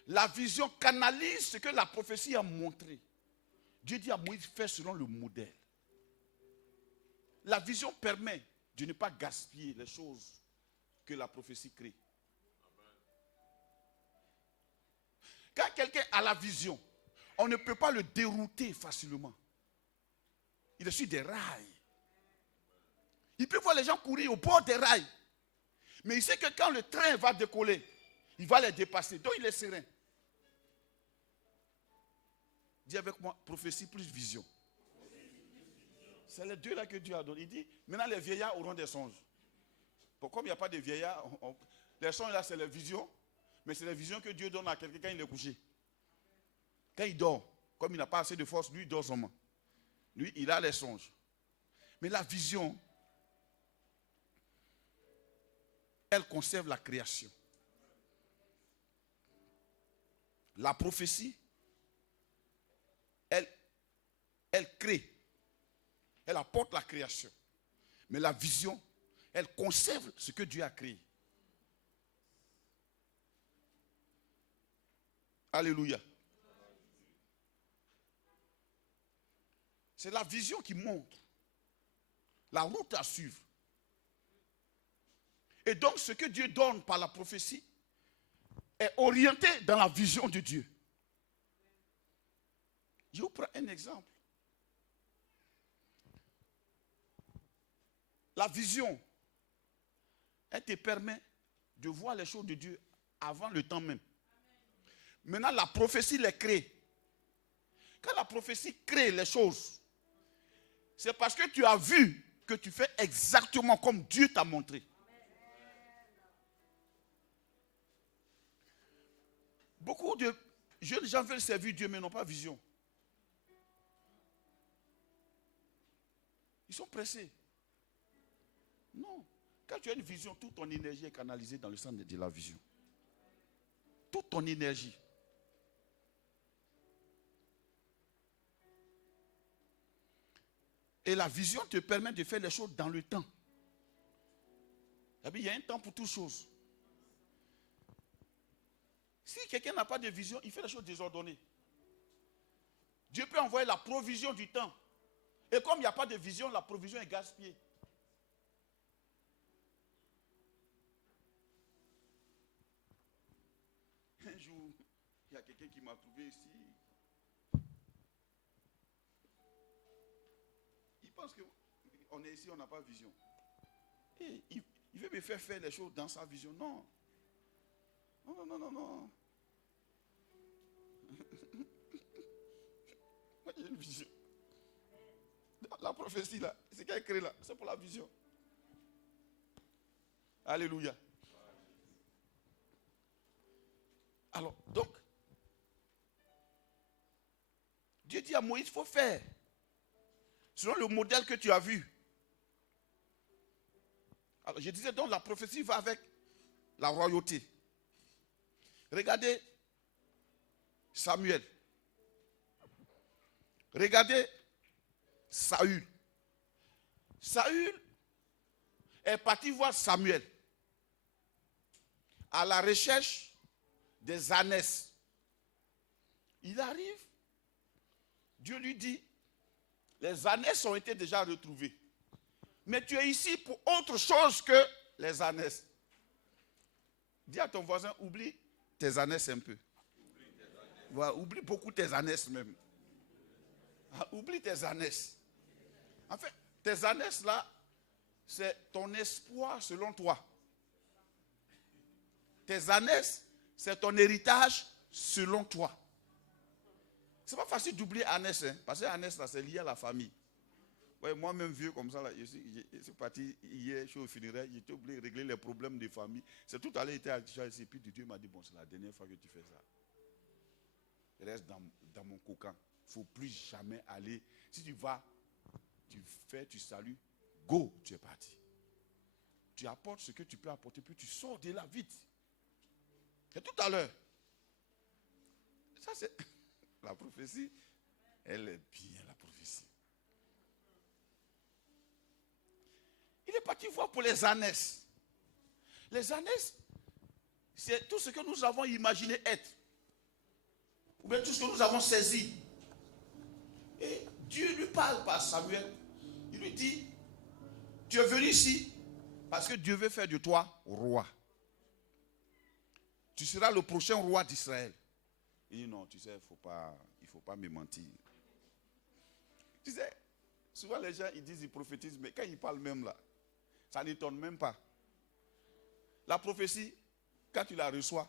la vision canalise ce que la prophétie a montré. Dieu dit à Moïse, fais selon le modèle. La vision permet de ne pas gaspiller les choses que la prophétie crée. Quand quelqu'un a la vision, on ne peut pas le dérouter facilement. Il est sur des rails. Il peut voir les gens courir au bord des rails. Mais il sait que quand le train va décoller, il va les dépasser. Donc il est serein. Dis avec moi, prophétie plus vision. C'est les deux là que Dieu a donné. Il dit, maintenant les vieillards auront des songes. Bon, comme il n'y a pas de vieillards, les songes là c'est les visions. Mais c'est les visions que Dieu donne à quelqu'un quand il est couché. Quand il dort, comme il n'a pas assez de force, lui il dort seulement. Lui il a les songes. Mais la vision, elle conserve la création. La prophétie, elle crée. Elle apporte la création. Mais la vision, elle conserve ce que Dieu a créé. Alléluia. C'est la vision qui montre la route à suivre. Et donc ce que Dieu donne par la prophétie est orienté dans la vision de Dieu. Je vous prends un exemple. La vision, elle te permet de voir les choses de Dieu avant le temps même. Maintenant, la prophétie les crée. Quand la prophétie crée les choses, c'est parce que tu as vu que tu fais exactement comme Dieu t'a montré. Beaucoup de jeunes gens veulent servir Dieu mais n'ont pas vision. Ils sont pressés. Non. Quand tu as une vision, toute ton énergie est canalisée dans le sens de la vision. Toute ton énergie. Et la vision te permet de faire les choses dans le temps. Il y a un temps pour toutes choses. Si quelqu'un n'a pas de vision, il fait les choses désordonnées. Dieu peut envoyer la provision du temps. Et comme il n'y a pas de vision, la provision est gaspillée. Un jour, il y a quelqu'un qui m'a trouvé ici. Il pense qu'on est ici, on n'a pas de vision. Et il veut me faire les choses dans sa vision. Non. Non. Moi, j'ai une vision. La prophétie là, c'est qu'elle crée là, c'est pour la vision. Alléluia. Alors, donc, Dieu dit à Moïse, il faut faire selon le modèle que tu as vu. Alors, je disais donc, la prophétie va avec la royauté. Regardez Samuel. Regardez Saül. Saül est parti voir Samuel à la recherche des ânesses. Il arrive, Dieu lui dit, les ânesses ont été déjà retrouvées. Mais tu es ici pour autre chose que les ânesses. Dis à ton voisin, oublie tes ânesses un peu. Voilà, oublie beaucoup tes ânesses même. Oublie tes ânesses. En fait, tes ânesses là, c'est ton espoir selon toi. Tes ânesses, c'est ton héritage selon toi. C'est pas facile d'oublier ânesse, hein, parce que ânesse, là, c'est lié à la famille. Ouais, moi-même vieux comme ça, là, je suis parti hier, je suis au funéraire, j'étais obligé de régler les problèmes de famille. C'est tout à l'heure, j'étais à ici, et puis Dieu m'a dit, bon, c'est la dernière fois que tu fais ça. Reste dans mon cocon. Il ne faut plus jamais aller. Si tu vas, tu fais, tu salues, go, tu es parti. Tu apportes ce que tu peux apporter, puis tu sors de là vite. C'est tout à l'heure. Ça, c'est la prophétie. Elle est bien, la prophétie. Il est parti voir pour les ânesses. Les ânesses, c'est tout ce que nous avons imaginé être. Ou bien tout ce que nous avons saisi. Et Dieu lui parle par Samuel. Il lui dit, tu es venu ici parce que Dieu veut faire de toi roi. Tu seras le prochain roi d'Israël. Il dit, non, tu sais, il ne faut pas me mentir. Tu sais, souvent les gens, ils disent, ils prophétisent, mais quand ils parlent même là, ça n'étonne même pas. La prophétie, quand tu la reçois,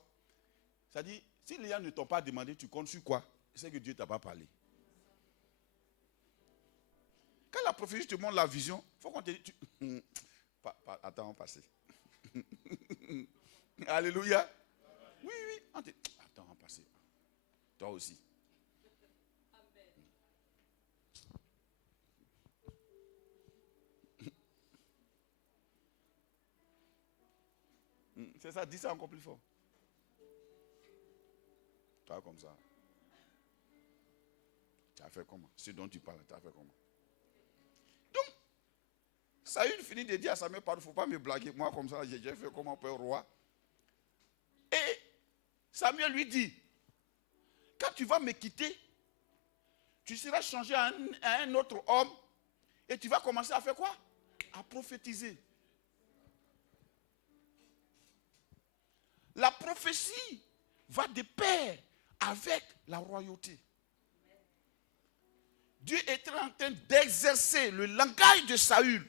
ça dit, si les gens ne t'ont pas demandé, tu comptes sur quoi? C'est que Dieu ne t'a pas parlé. Quand la prophétie te montre la vision, il faut qu'on te dise, attends, on passe. Alléluia. Oui, on te dit, attends, on passe. Toi aussi. C'est ça, dis ça encore plus fort. Toi comme ça. Tu as fait comment? Ce dont tu parles, tu as fait comment? Donc, Saül finit de dire à Samuel, il ne faut pas me blaguer. Moi comme ça, j'ai fait comment pour un roi. Et Samuel lui dit, quand tu vas me quitter, tu seras changé à un autre homme et tu vas commencer à faire quoi? À prophétiser. La prophétie va de pair avec la royauté. Dieu était en train d'exercer le langage de Saül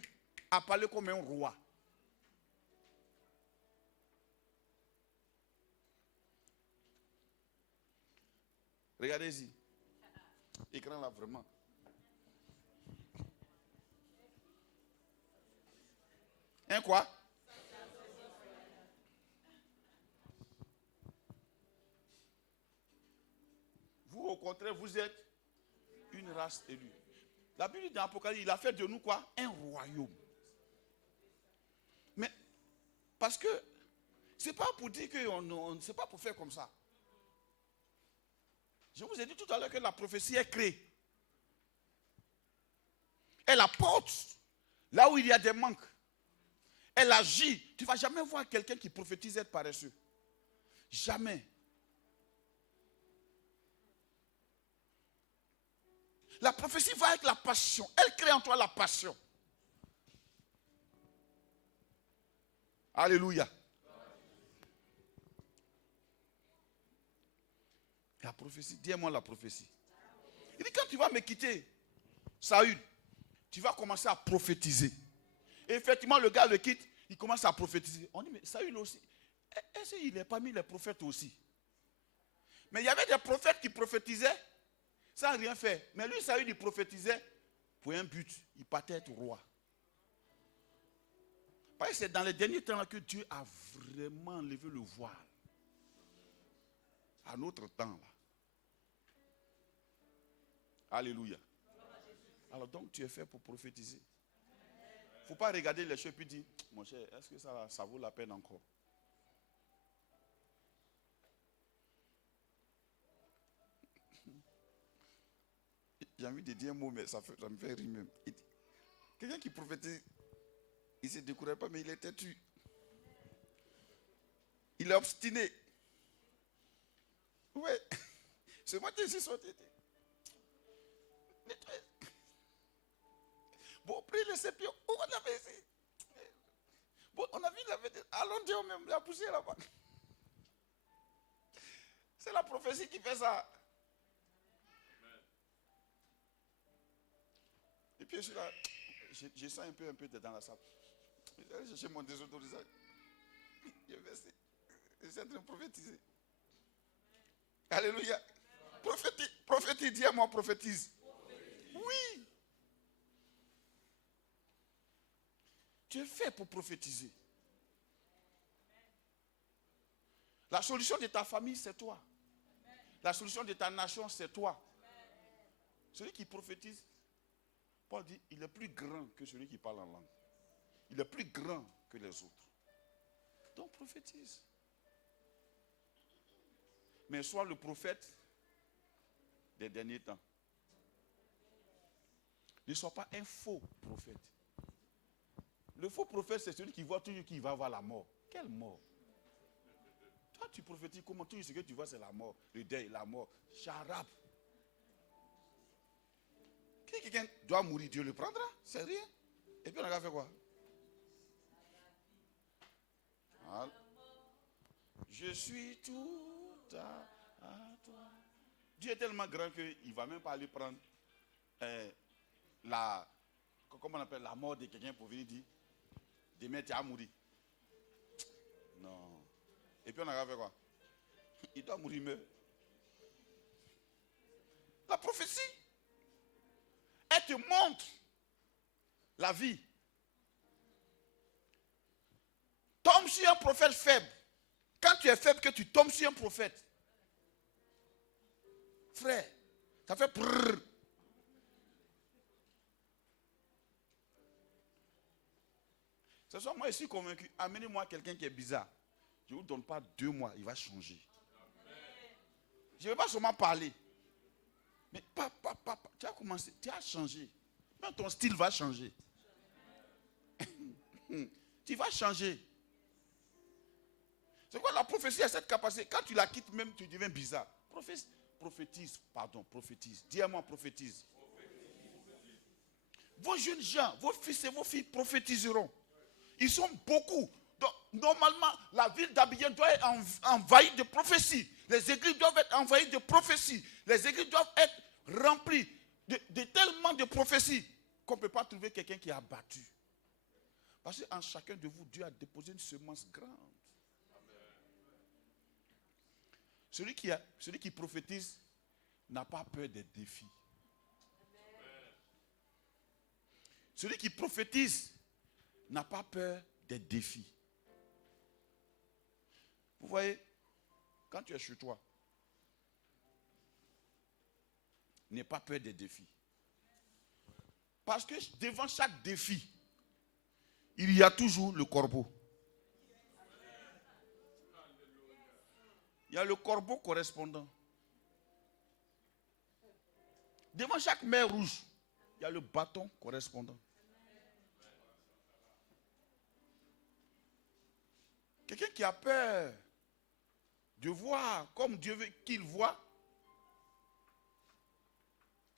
à parler comme un roi. Regardez-y. Écran là vraiment. Un quoi? Vous, au contraire, vous êtes une race élue. La Bible dit dans l'Apocalypse, il a fait de nous quoi? Un royaume. Mais, parce que, c'est pas pour dire que c'est pas pour faire comme ça. Je vous ai dit tout à l'heure que la prophétie est créée. Elle apporte là où il y a des manques. Elle agit. Tu ne vas jamais voir quelqu'un qui prophétise être paresseux. Jamais. La prophétie va avec la passion. Elle crée en toi la passion. Alléluia. La prophétie, dis-moi la prophétie. Il dit quand tu vas me quitter, Saül, tu vas commencer à prophétiser. Et effectivement, le gars le quitte, il commence à prophétiser. On dit, mais Saül aussi, est-ce qu'il n'est pas mis les prophètes aussi? Mais il y avait des prophètes qui prophétisaient sans rien faire. Mais lui, Saül, il prophétisait pour un but. Il partait être roi. Parce que c'est dans les derniers temps que Dieu a vraiment enlevé le voile. À notre temps, là. Alléluia. Alors donc, tu es fait pour prophétiser. Il ne faut pas regarder les choses et puis dire, mon cher, est-ce que ça vaut la peine encore? J'ai envie de dire un mot, mais ça me fait rire même. Quelqu'un qui prophétise, il ne se découvrait pas, mais il est têtu. Il est obstiné. Oui. Ce matin, ils se sont têtus. Bon, pris le sépion. Où on avait ici? Bon, on a vu la vedette. Allons dire même la poussière là-bas. C'est la prophétie qui fait ça. Et puis je suis là. Je sens un peu dans la salle. J'ai cherché mon désodorisant. Je vais essayer. Je suis en train de prophétiser. Alléluia. Prophétise, dis à moi, prophétise. Oui. Tu es fait pour prophétiser. La solution de ta famille, c'est toi. La solution de ta nation, c'est toi. Celui qui prophétise, Paul dit, il est plus grand que celui qui parle en langue. Il est plus grand que les autres. Donc prophétise. Mais sois le prophète des derniers temps. Ne sois pas un faux prophète. Le faux prophète, c'est celui qui voit toujours qu'il va avoir la mort. Quelle mort? Toi, tu prophétises comment? Tout ce que tu vois, c'est la mort. Le deuil, la mort. Charab. Si quelqu'un doit mourir, Dieu le prendra. C'est rien. Et puis on a fait quoi? Voilà. Je suis tout à toi. Dieu est tellement grand qu'il ne va même pas aller prendre comment on appelle, la mort de quelqu'un pour venir dire, demain tu as mouru. Non. Et puis on a fait quoi? Il doit mourir, meurt. La prophétie, elle te montre la vie. Tombe sur un prophète faible. Quand tu es faible, que tu tombes sur un prophète. Frère, ça fait prrr. Ce soir, moi, je suis convaincu. Amenez-moi quelqu'un qui est bizarre. Je ne vous donne pas 2 mois, il va changer. Je ne vais pas seulement parler. Mais tu as commencé, tu as changé. Même ton style va changer. Tu vas changer. C'est quoi la prophétie a cette capacité? Quand tu la quittes même, tu deviens bizarre. Prophétise. Dis à moi, prophétise. Vos jeunes gens, vos fils et vos filles prophétiseront. Ils sont beaucoup. Donc, normalement, la ville d'Abidjan doit être envahie de prophéties. Les églises doivent être envahies de prophéties. Les églises doivent être remplies de tellement de prophéties qu'on ne peut pas trouver quelqu'un qui est abattu. Parce qu'en chacun de vous, Dieu a déposé une semence grande. Celui qui prophétise n'a pas peur des défis. Celui qui prophétise n'a pas peur des défis. Vous voyez, quand tu es chez toi, n'aie pas peur des défis. Parce que devant chaque défi, il y a toujours le corbeau. Il y a le corbeau correspondant. Devant chaque mer rouge, il y a le bâton correspondant. Quelqu'un qui a peur de voir comme Dieu veut qu'il voit,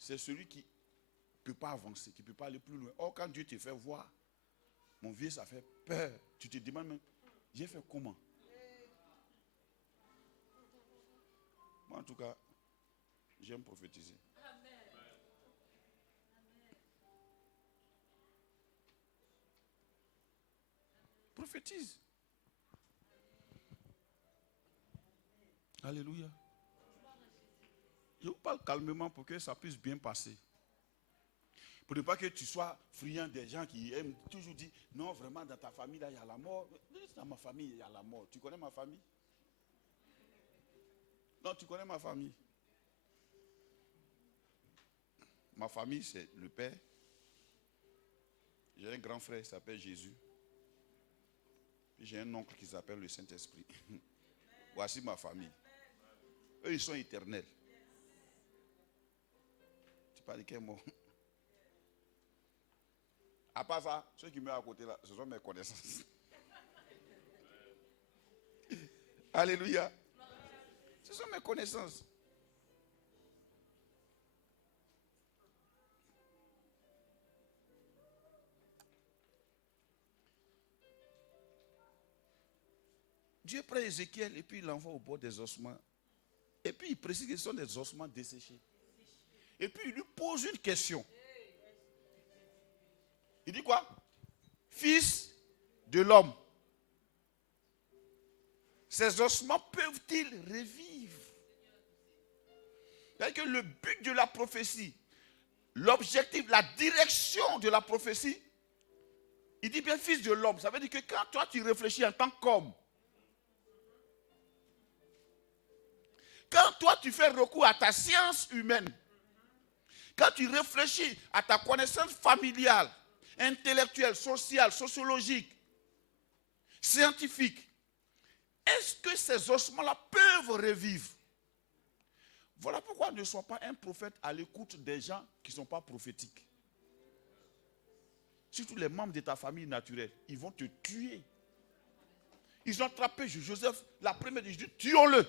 c'est celui qui ne peut pas avancer, qui ne peut pas aller plus loin. Or, quand Dieu te fait voir, mon vieux, ça fait peur. Tu te demandes même, j'ai fait comment? Moi, en tout cas, j'aime prophétiser. Prophétise. Alléluia. Je vous parle calmement pour que ça puisse bien passer. Pour ne pas que tu sois friand des gens qui aiment toujours dire, non, vraiment, dans ta famille, là, il y a la mort. Dans ma famille, il y a la mort. Tu connais ma famille? Non, tu connais ma famille. Ma famille, c'est le Père. J'ai un grand frère qui s'appelle Jésus. Puis j'ai un oncle qui s'appelle le Saint-Esprit. Voici ma famille. Eux, ils sont éternels. Tu parles de quel mot? À part ça, ceux qui meurent à côté là, ce sont mes connaissances. Alléluia. Ce sont mes connaissances. Dieu prend Ézéchiel et puis il l'envoie au bord des ossements. Et puis il précise que ce sont des ossements desséchés. Et puis il lui pose une question. Il dit quoi? Fils de l'homme. ces ossements peuvent-ils revivre? C'est-à-dire que le but de la prophétie, l'objectif, la direction de la prophétie, il dit bien fils de l'homme. Ça veut dire que quand toi tu réfléchis en tant qu'homme, quand toi tu fais recours à ta science humaine, quand tu réfléchis à ta connaissance familiale, intellectuelle, sociale, sociologique, scientifique, est-ce que ces ossements-là peuvent revivre? Voilà pourquoi ne sois pas un prophète à l'écoute des gens qui ne sont pas prophétiques. Surtout les membres de ta famille naturelle, ils vont te tuer. Ils ont attrapé Joseph, la première des Juifs, tuons-le.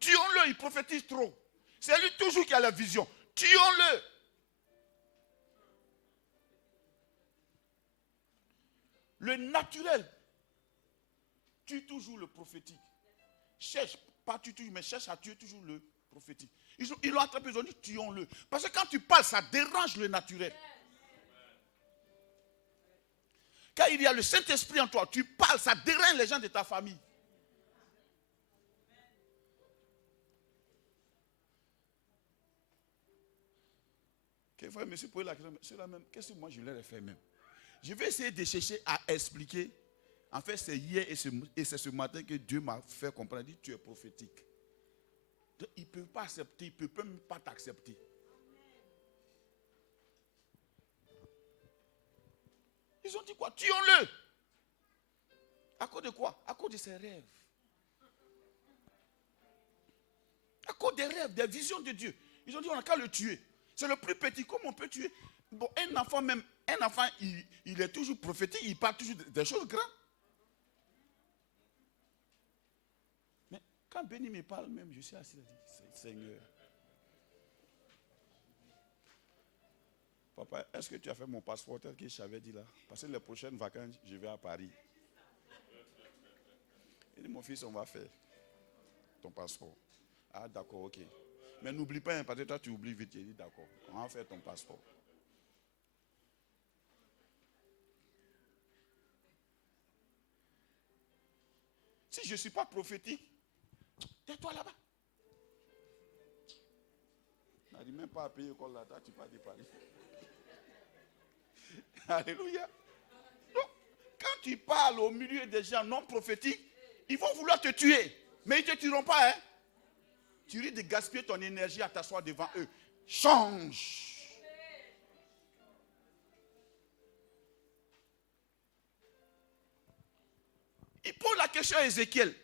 Tuons-le, il prophétise trop. C'est lui toujours qui a la vision. Tuons-le. Le naturel tue toujours le prophétique. Cherche, pas tue toujours, mais cherche à tuer toujours le prophétique. Ils l'ont attrapé, ils ont dit tuons-le. Parce que quand tu parles, ça dérange le naturel. Quand il y a le Saint-Esprit en toi, tu parles, ça dérange les gens de ta famille. Quelquefois, monsieur pose la question, c'est la même. Qu'est-ce que moi je leur ai fait même? Je vais essayer de chercher à expliquer. En fait, c'est hier et c'est ce matin que Dieu m'a fait comprendre. Il dit, tu es prophétique. Donc, il ne peut pas accepter, il ne peut même pas t'accepter. Ils ont dit quoi? Tuons-le. À cause de quoi? À cause de ses rêves. À cause des rêves, des visions de Dieu. Ils ont dit, on n'a qu'à le tuer. C'est le plus petit. Comment on peut tuer? Bon, un enfant même, il est toujours prophétique, il parle toujours des choses grandes. Mais quand Béni me parle même, je suis assis, je dis, Seigneur. Papa, est-ce que tu as fait mon passeport tel que je t'avais dit là? Parce que les prochaines vacances, je vais à Paris. Il dit, mon fils, on va faire ton passeport. Ah, d'accord, ok. Mais n'oublie pas, parce que toi, tu oublies vite. Il dit, d'accord, on va faire ton passeport. Si je ne suis pas prophétique, tais-toi là-bas. On n'a même pas à payer l'école là, tu pars de Paris. Alléluia. Donc, quand tu parles au milieu des gens non prophétiques, ils vont vouloir te tuer. Mais ils ne te tueront pas, hein. Tu risques de gaspiller ton énergie à t'asseoir devant eux. Change. Il pose la question à Ézéchiel.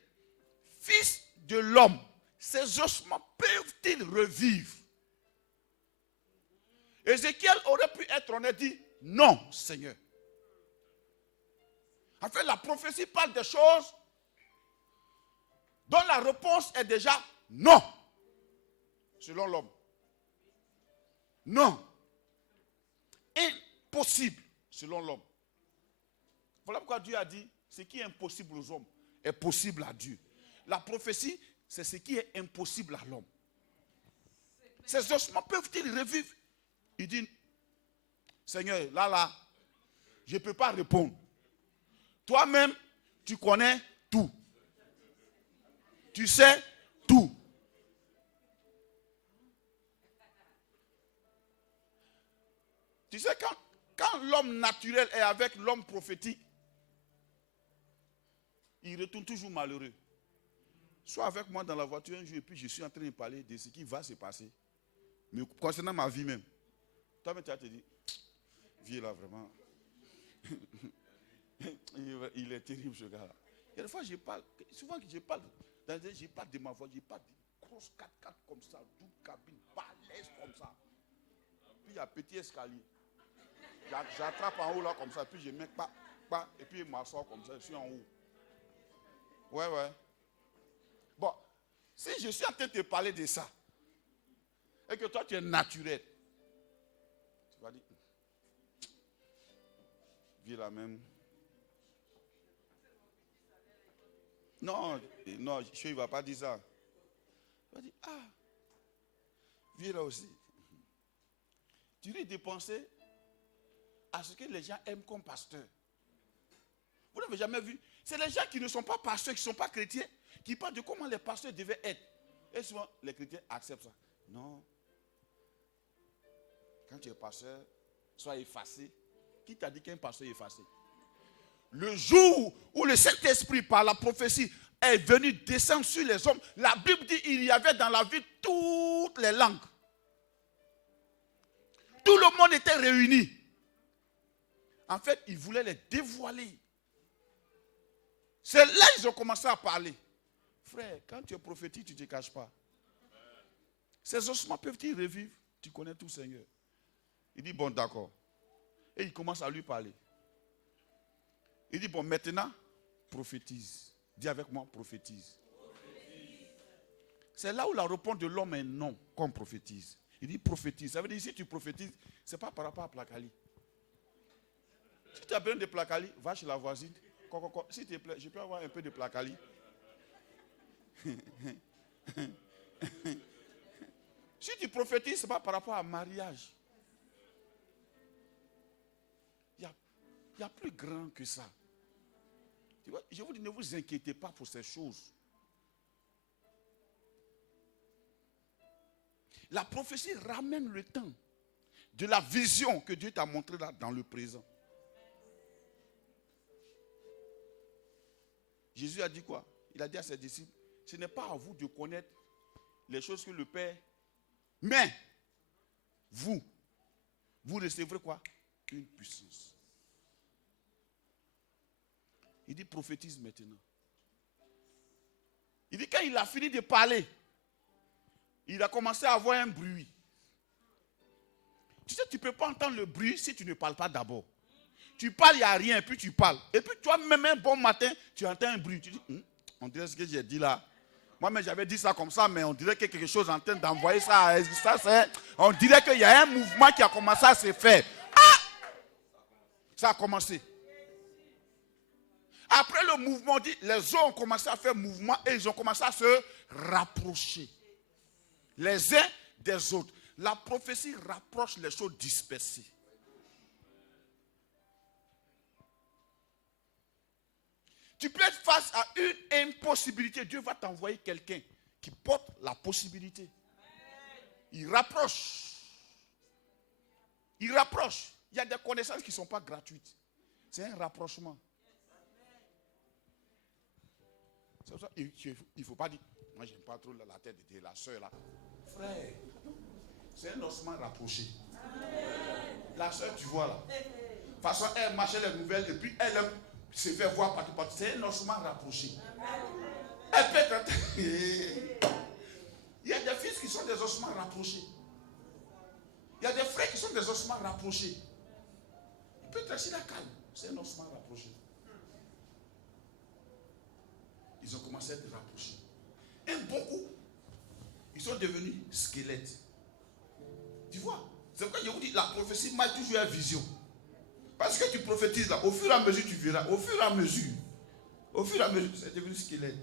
Fils de l'homme, ces ossements peuvent-ils revivre? Ézéchiel aurait pu être honnête et dire non, Seigneur. En fait, la prophétie parle des choses dont la réponse est déjà non, selon l'homme. Non. Impossible, selon l'homme. Voilà pourquoi Dieu a dit, ce qui est impossible aux hommes est possible à Dieu. La prophétie, c'est ce qui est impossible à l'homme. Ces ossements peuvent-ils revivre? Il dit, Seigneur, là, je ne peux pas répondre. Toi-même, tu connais tout. Tu sais tout. Tu sais, quand l'homme naturel est avec l'homme prophétique, il retourne toujours malheureux. Sois avec moi dans la voiture un jour et puis je suis en train de parler de ce qui va se passer. Mais concernant ma vie même. Toi-même, tu vas te dire, vie là vraiment. Il est terrible ce gars-là. Il y a des fois, je parle, souvent je parle de ma voix, je parle de grosse 4x4 comme ça, double cabine, balèze comme ça. Puis il y a un petit escalier. J'attrape en haut là comme ça, puis je mets pas, et puis je m'assois comme ça, je suis en haut. Ouais. Bon, si je suis en train de te parler de ça, et que toi tu es naturel, tu vas dire, vis la même. Non, il ne va pas dire ça. Il va dire, vis là aussi. Tu risques de penser à ce que les gens aiment comme pasteur. Vous n'avez jamais vu? C'est les gens qui ne sont pas pasteurs, qui ne sont pas chrétiens, qui parlent de comment les pasteurs devaient être. Et souvent, les chrétiens acceptent ça. Non. Quand tu es pasteur, sois effacé. Qui t'a dit qu'un pasteur est effacé? Le jour où le Saint-Esprit, par la prophétie, est venu descendre sur les hommes, la Bible dit qu'il y avait dans la ville toutes les langues. Tout le monde était réuni. En fait, ils voulaient les dévoiler. C'est là qu'ils ont commencé à parler. Frère, quand tu es prophétique, tu ne te caches pas. Ces ossements peuvent-ils revivre? Tu connais tout, Seigneur. Il dit, bon, d'accord. Et il commence à lui parler. Il dit, bon, maintenant, prophétise. Dis avec moi, prophétise. C'est là où la réponse de l'homme est non, comme prophétise. Il dit, prophétise. Ça veut dire, si tu prophétises, ce n'est pas par rapport à Plakali. Si tu as besoin de Plakali, va chez la voisine. S'il te plaît, je peux avoir un peu de Plakali. Si tu prophétises, ce n'est pas par rapport à mariage. Il y a plus grand que ça. Tu vois, je vous dis, ne vous inquiétez pas pour ces choses. La prophétie ramène le temps de la vision que Dieu t'a montrée là dans le présent. Jésus a dit quoi? Il a dit à ses disciples, ce n'est pas à vous de connaître les choses que le Père, mais vous recevrez quoi? Une puissance. Il dit prophétise maintenant. Il dit quand il a fini de parler, il a commencé à avoir un bruit. Tu sais, tu ne peux pas entendre le bruit si tu ne parles pas d'abord. Tu parles, il n'y a rien, et puis tu parles. Et puis toi, même un bon matin, tu entends un bruit. Tu dis, on dirait ce que j'ai dit là. Moi-même, j'avais dit ça comme ça, mais on dirait que quelque chose est en train d'envoyer ça. On dirait qu'il y a un mouvement qui a commencé à se faire. Ah! Ça a commencé. Après le mouvement, dit, les uns ont commencé à faire mouvement et ils ont commencé à se rapprocher. Les uns des autres. La prophétie rapproche les choses dispersées. Tu peux être face à une impossibilité. Dieu va t'envoyer quelqu'un qui porte la possibilité. Il rapproche. Il rapproche. Il y a des connaissances qui ne sont pas gratuites. C'est un rapprochement. C'est pour ça il ne faut pas dire, moi je n'aime pas trop la tête de la soeur là. Frère, c'est un ossement rapproché. La soeur, tu vois là. De toute façon, elle marchait les nouvelles et puis elle se fait voir partout. C'est un ossement rapproché. Elle peut être... Il y a des fils qui sont des ossements rapprochés. Il y a des frères qui sont des ossements rapprochés. Il peut être assis là calme. C'est un ossement rapproché. Ils ont commencé à être rapprochés. Et beaucoup, ils sont devenus squelettes. Tu vois, c'est pourquoi je vous dis, la prophétie m'a toujours une vision. Parce que tu prophétises là, au fur et à mesure tu verras, au fur et à mesure, c'est devenu squelette.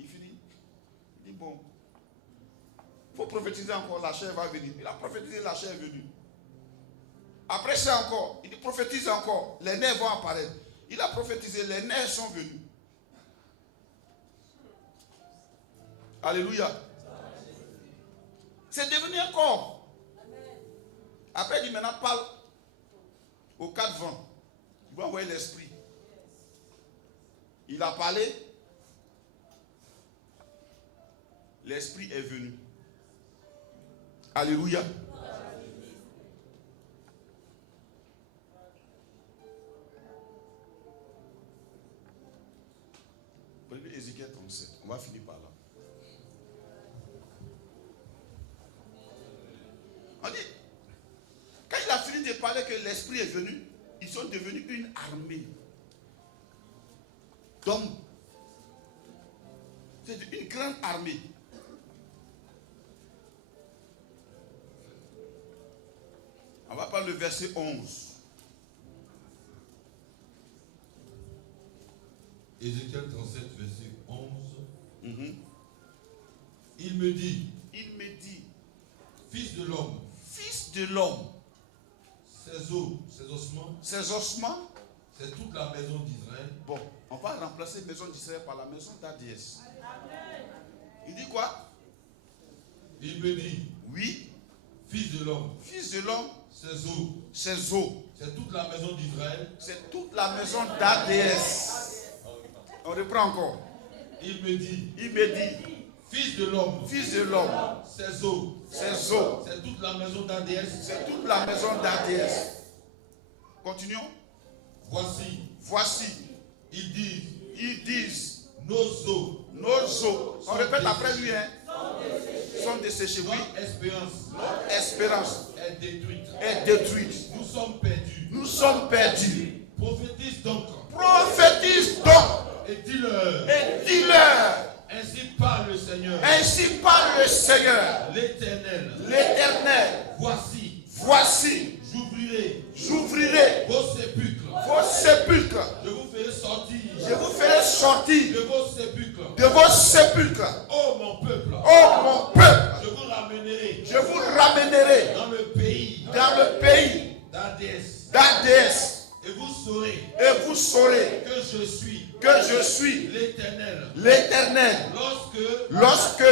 Il finit, il dit bon, il faut prophétiser encore, la chair va venir. Il a prophétisé, la chair est venue. Après ça encore, il dit prophétise encore, les nerfs vont apparaître. Il a prophétisé, les nerfs sont venus. Alléluia. C'est devenu un corps. Après, il dit maintenant, parle aux quatre vents. Il va envoyer l'esprit. Il a parlé. L'esprit est venu. Alléluia. Prenez Ézéchiel 37. On va finir par là. On dit, quand il a fini de parler que l'esprit est venu, ils sont devenus une armée d'hommes. C'est une grande armée. On va prendre le verset 11. Ézéchiel 37, verset 11. Il me dit, fils de l'homme, fils de l'homme, ces os, ces ossements, c'est toute la maison d'Israël. Bon, on va remplacer maison d'Israël par la maison d'ADS. Il dit quoi? Il me dit, oui, fils de l'homme, ses os, c'est toute la maison d'Israël. c'est toute la maison d'ADS. On reprend encore. Il me dit, fils de l'homme, ses os, c'est toute la maison d'ADS. c'est toute la maison d'ADS. Continuons. Voici, ils disent, nos os, on répète après lui, hein, sont desséchés. Oui, Notre espérance est détruite. est détruite. Nous sommes perdus. Prophétise donc. Et dis-leur, ainsi parle le Seigneur, l'Éternel. Voici, j'ouvrirai vos sépulcres. Je vous ferai sortir de vos sépulcres. Oh mon peuple, je vous ramènerai dans le pays d'ADS. et vous saurez que je suis l'Éternel lorsque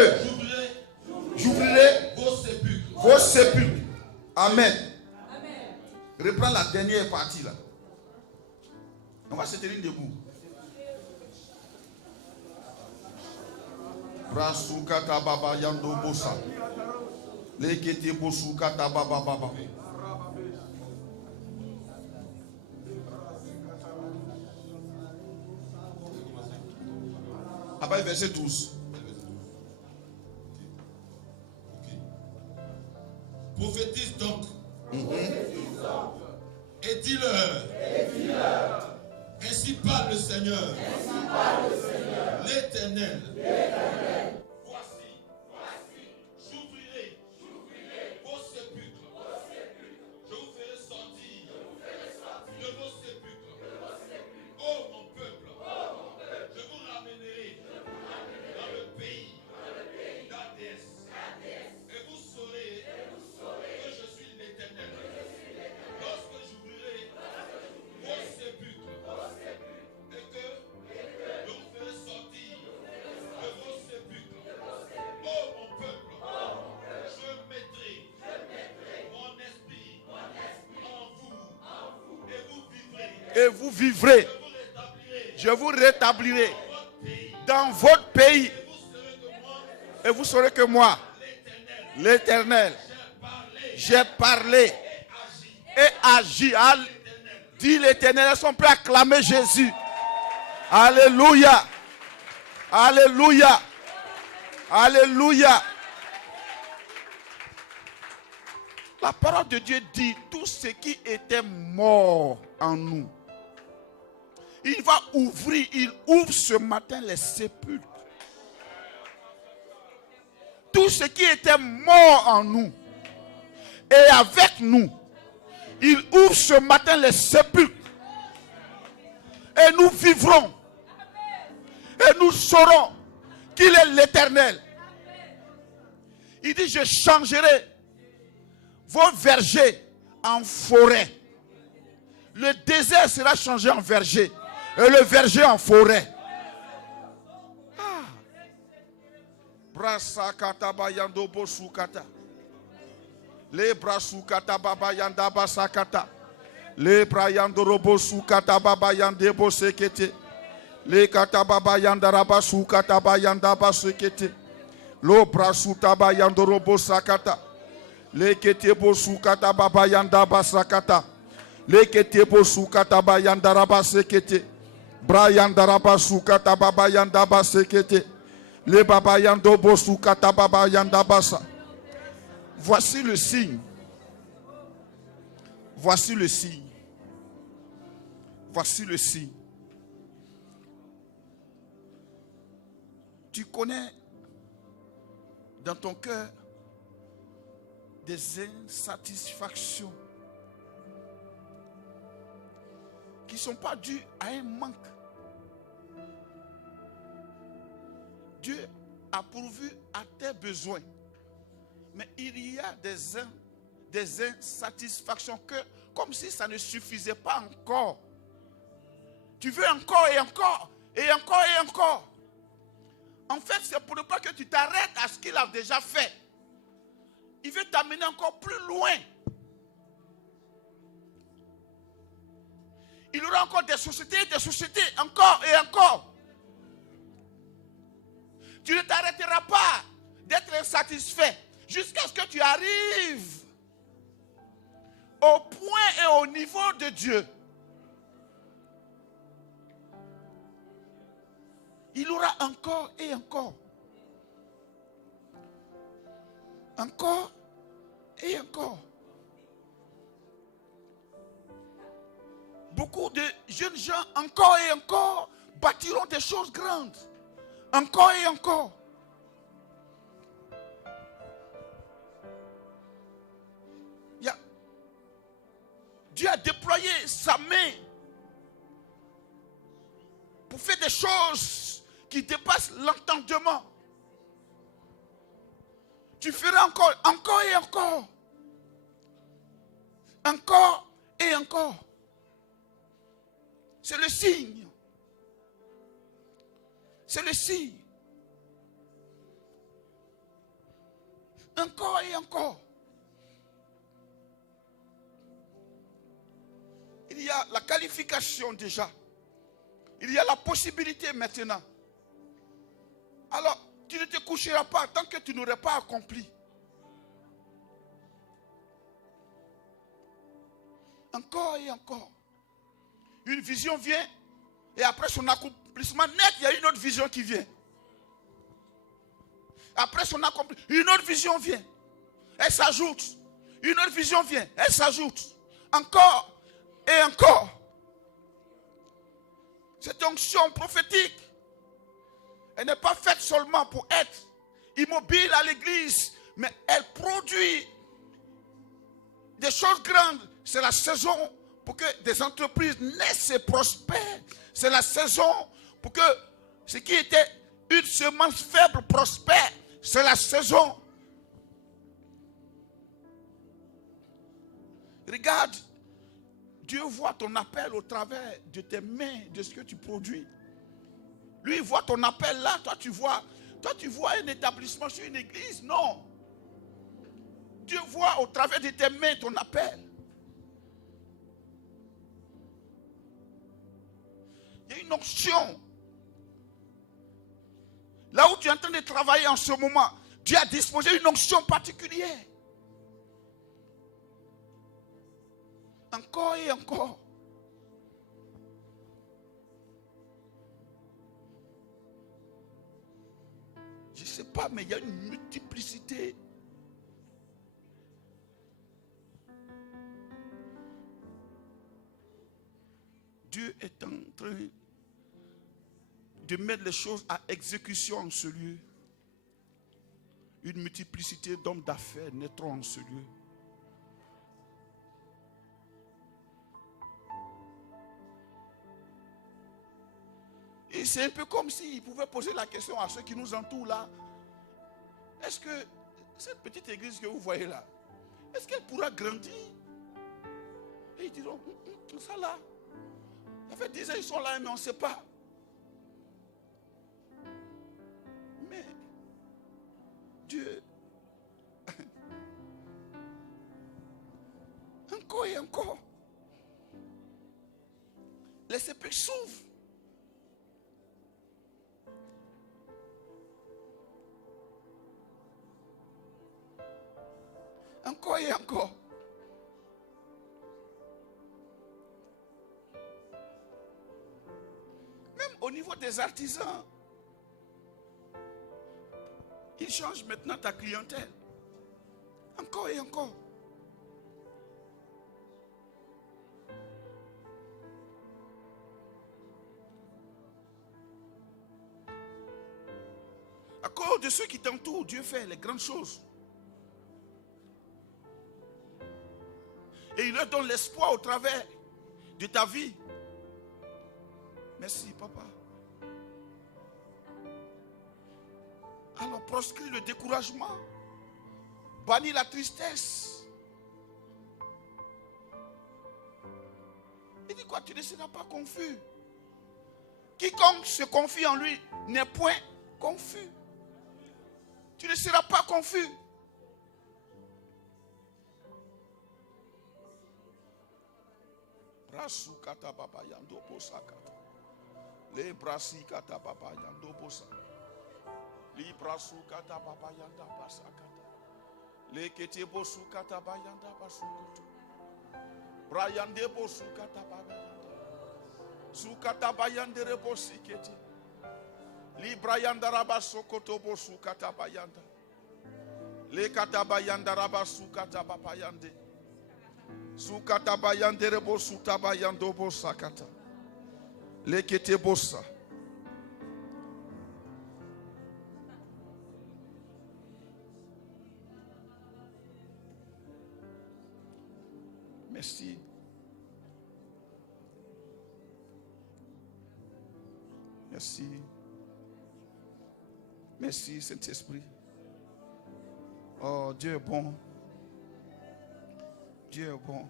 j'ouvrirai vos sépulcres. Amen. Reprends la dernière partie là. On va se tenir debout. Brasukata baba yando bosa. Lekete bosukata baba baba. Après verset 12. Prophétise donc. Et dis-leur. Ainsi parle le Seigneur. L'Éternel. Voici. J'ouvrirai vos sépulcres. Je vous ferai sortir de vos sépulcres. Oh mon peuple. Je vous ramènerai dans le pays d'ADS. Et vous saurez que je suis l'Éternel. Lorsque j'ouvrirai vos sépulcres et que je vous ferai sortir de vos sépulcres. Oh mon peuple, je mettrai mon esprit en vous et vous vivrez. Et vous vivrez. Je vous rétablirai dans votre pays. Et vous saurez que moi, l'Éternel, j'ai parlé et agi. Dit l'Éternel. Elles sont prêts à clamer Jésus. Alléluia. Alléluia. Alléluia. La parole de Dieu dit tout ce qui était mort en nous. Il va ouvrir, il ouvre ce matin les sépulcres. Tout ce qui était mort en nous et avec nous, il ouvre ce matin les sépulcres. Et nous vivrons. Et nous saurons qu'il est l'Éternel. Il dit, je changerai vos vergers en forêt. Le désert sera changé en verger. Et le verger en forêt. Brasakata bayando bosukata. Le brasukata babayanda basakata. Le brayando robosukata babayande bosekete. Le kata babayanda rabasukata bayanda basekete. Lo brasuta bayando robosakata. Le kete bosukata babayanda basakata. Le kete bosukata bayanda rabasekete. Brayanda rabasukata babayanda basekete. Le babayando bosukata babayanda basa. Voici le signe. Voici le signe. Voici le signe. Tu connais dans ton cœur des insatisfactions qui ne sont pas dues à un manque. Dieu a pourvu à tes besoins. Mais il y a des insatisfactions que, comme si ça ne suffisait pas encore, Tu veux encore et encore, et encore et encore. En fait, c'est pour ne pas que tu t'arrêtes à ce qu'il a déjà fait. Il veut t'amener encore plus loin. Il y aura encore des sociétés, encore et encore. Tu ne t'arrêteras pas d'être insatisfait jusqu'à ce que tu arrives au point et au niveau de Dieu. Il y aura encore et encore. Encore et encore. Beaucoup de jeunes gens, encore et encore, bâtiront des choses grandes. Encore et encore. Dieu a déployé sa main pour faire des choses qui dépassent l'entendement. Tu feras encore et encore. Encore et encore. C'est le signe. C'est le signe. Encore et encore. Il y a la qualification déjà. Il y a la possibilité maintenant. Alors, tu ne te coucheras pas tant que tu n'aurais pas accompli. Encore et encore. Une vision vient et après son accomplissement net, il y a une autre vision qui vient. Après son accomplissement, une autre vision vient. Elle s'ajoute. Une autre vision vient. Elle s'ajoute. Encore et encore. Cette onction prophétique, elle n'est pas faite seulement pour être immobile à l'église, mais elle produit des choses grandes. C'est la saison pour que des entreprises naissent et prospèrent. C'est la saison pour que ce qui était une semence faible prospère. C'est la saison. Regarde, Dieu voit ton appel au travers de tes mains, de ce que tu produis. Lui, il voit ton appel là, toi tu vois un établissement sur une église. Non. Dieu voit au travers de tes mains ton appel. Il y a une onction. Là où tu es en train de travailler en ce moment, Dieu a disposé une onction particulière. Encore et encore. Je ne sais pas, mais il y a une multiplicité. Dieu est en train de mettre les choses à exécution en ce lieu. Une multiplicité d'hommes d'affaires naîtront en ce lieu. Et c'est un peu comme s'il pouvait poser la question à ceux qui nous entourent là. Est-ce que cette petite église que vous voyez là, est-ce qu'elle pourra grandir? Et ils diront, ça là, ça fait 10 ans ils sont là, mais on ne sait pas. Mais Dieu, encore et encore, les sépulcres s'ouvrent. Encore et encore. Même au niveau des artisans, ils changent maintenant ta clientèle. Encore et encore. À cause de ceux qui t'entourent, Dieu fait les grandes choses. Et il leur donne l'espoir au travers de ta vie. Merci, papa. Alors proscris le découragement. Bannis la tristesse. Il dit quoi? Tu ne seras pas confus. Quiconque se confie en lui n'est point confus. Tu ne seras pas confus. Brasukata baba yando bosakata. Le brasikata baba yando bosa. Li brasukata baba yanda basakata. Le kete bosukata bayanda basukoto. Brayande bosukata baba yanda. Sukata bayande rebosiketi. Li brayanda rabasokoto bosukata bayanda. Le kata bayanda rabasukata baba yande. Sukata bayande rebosuta bayando bosakata. Le kete bosa. Merci. Merci. Merci, Saint-Esprit. Oh, Dieu est bon. Dieu est bon.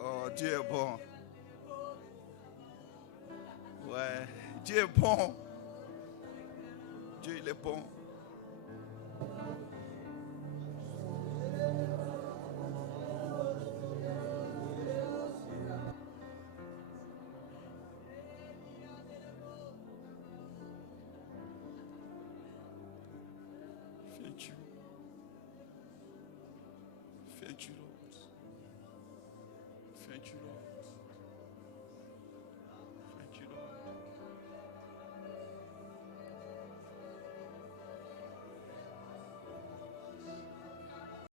Oh, Dieu est bon. Ouais, Dieu est bon. Dieu, il est bon. Fais-tu. Fais-tu.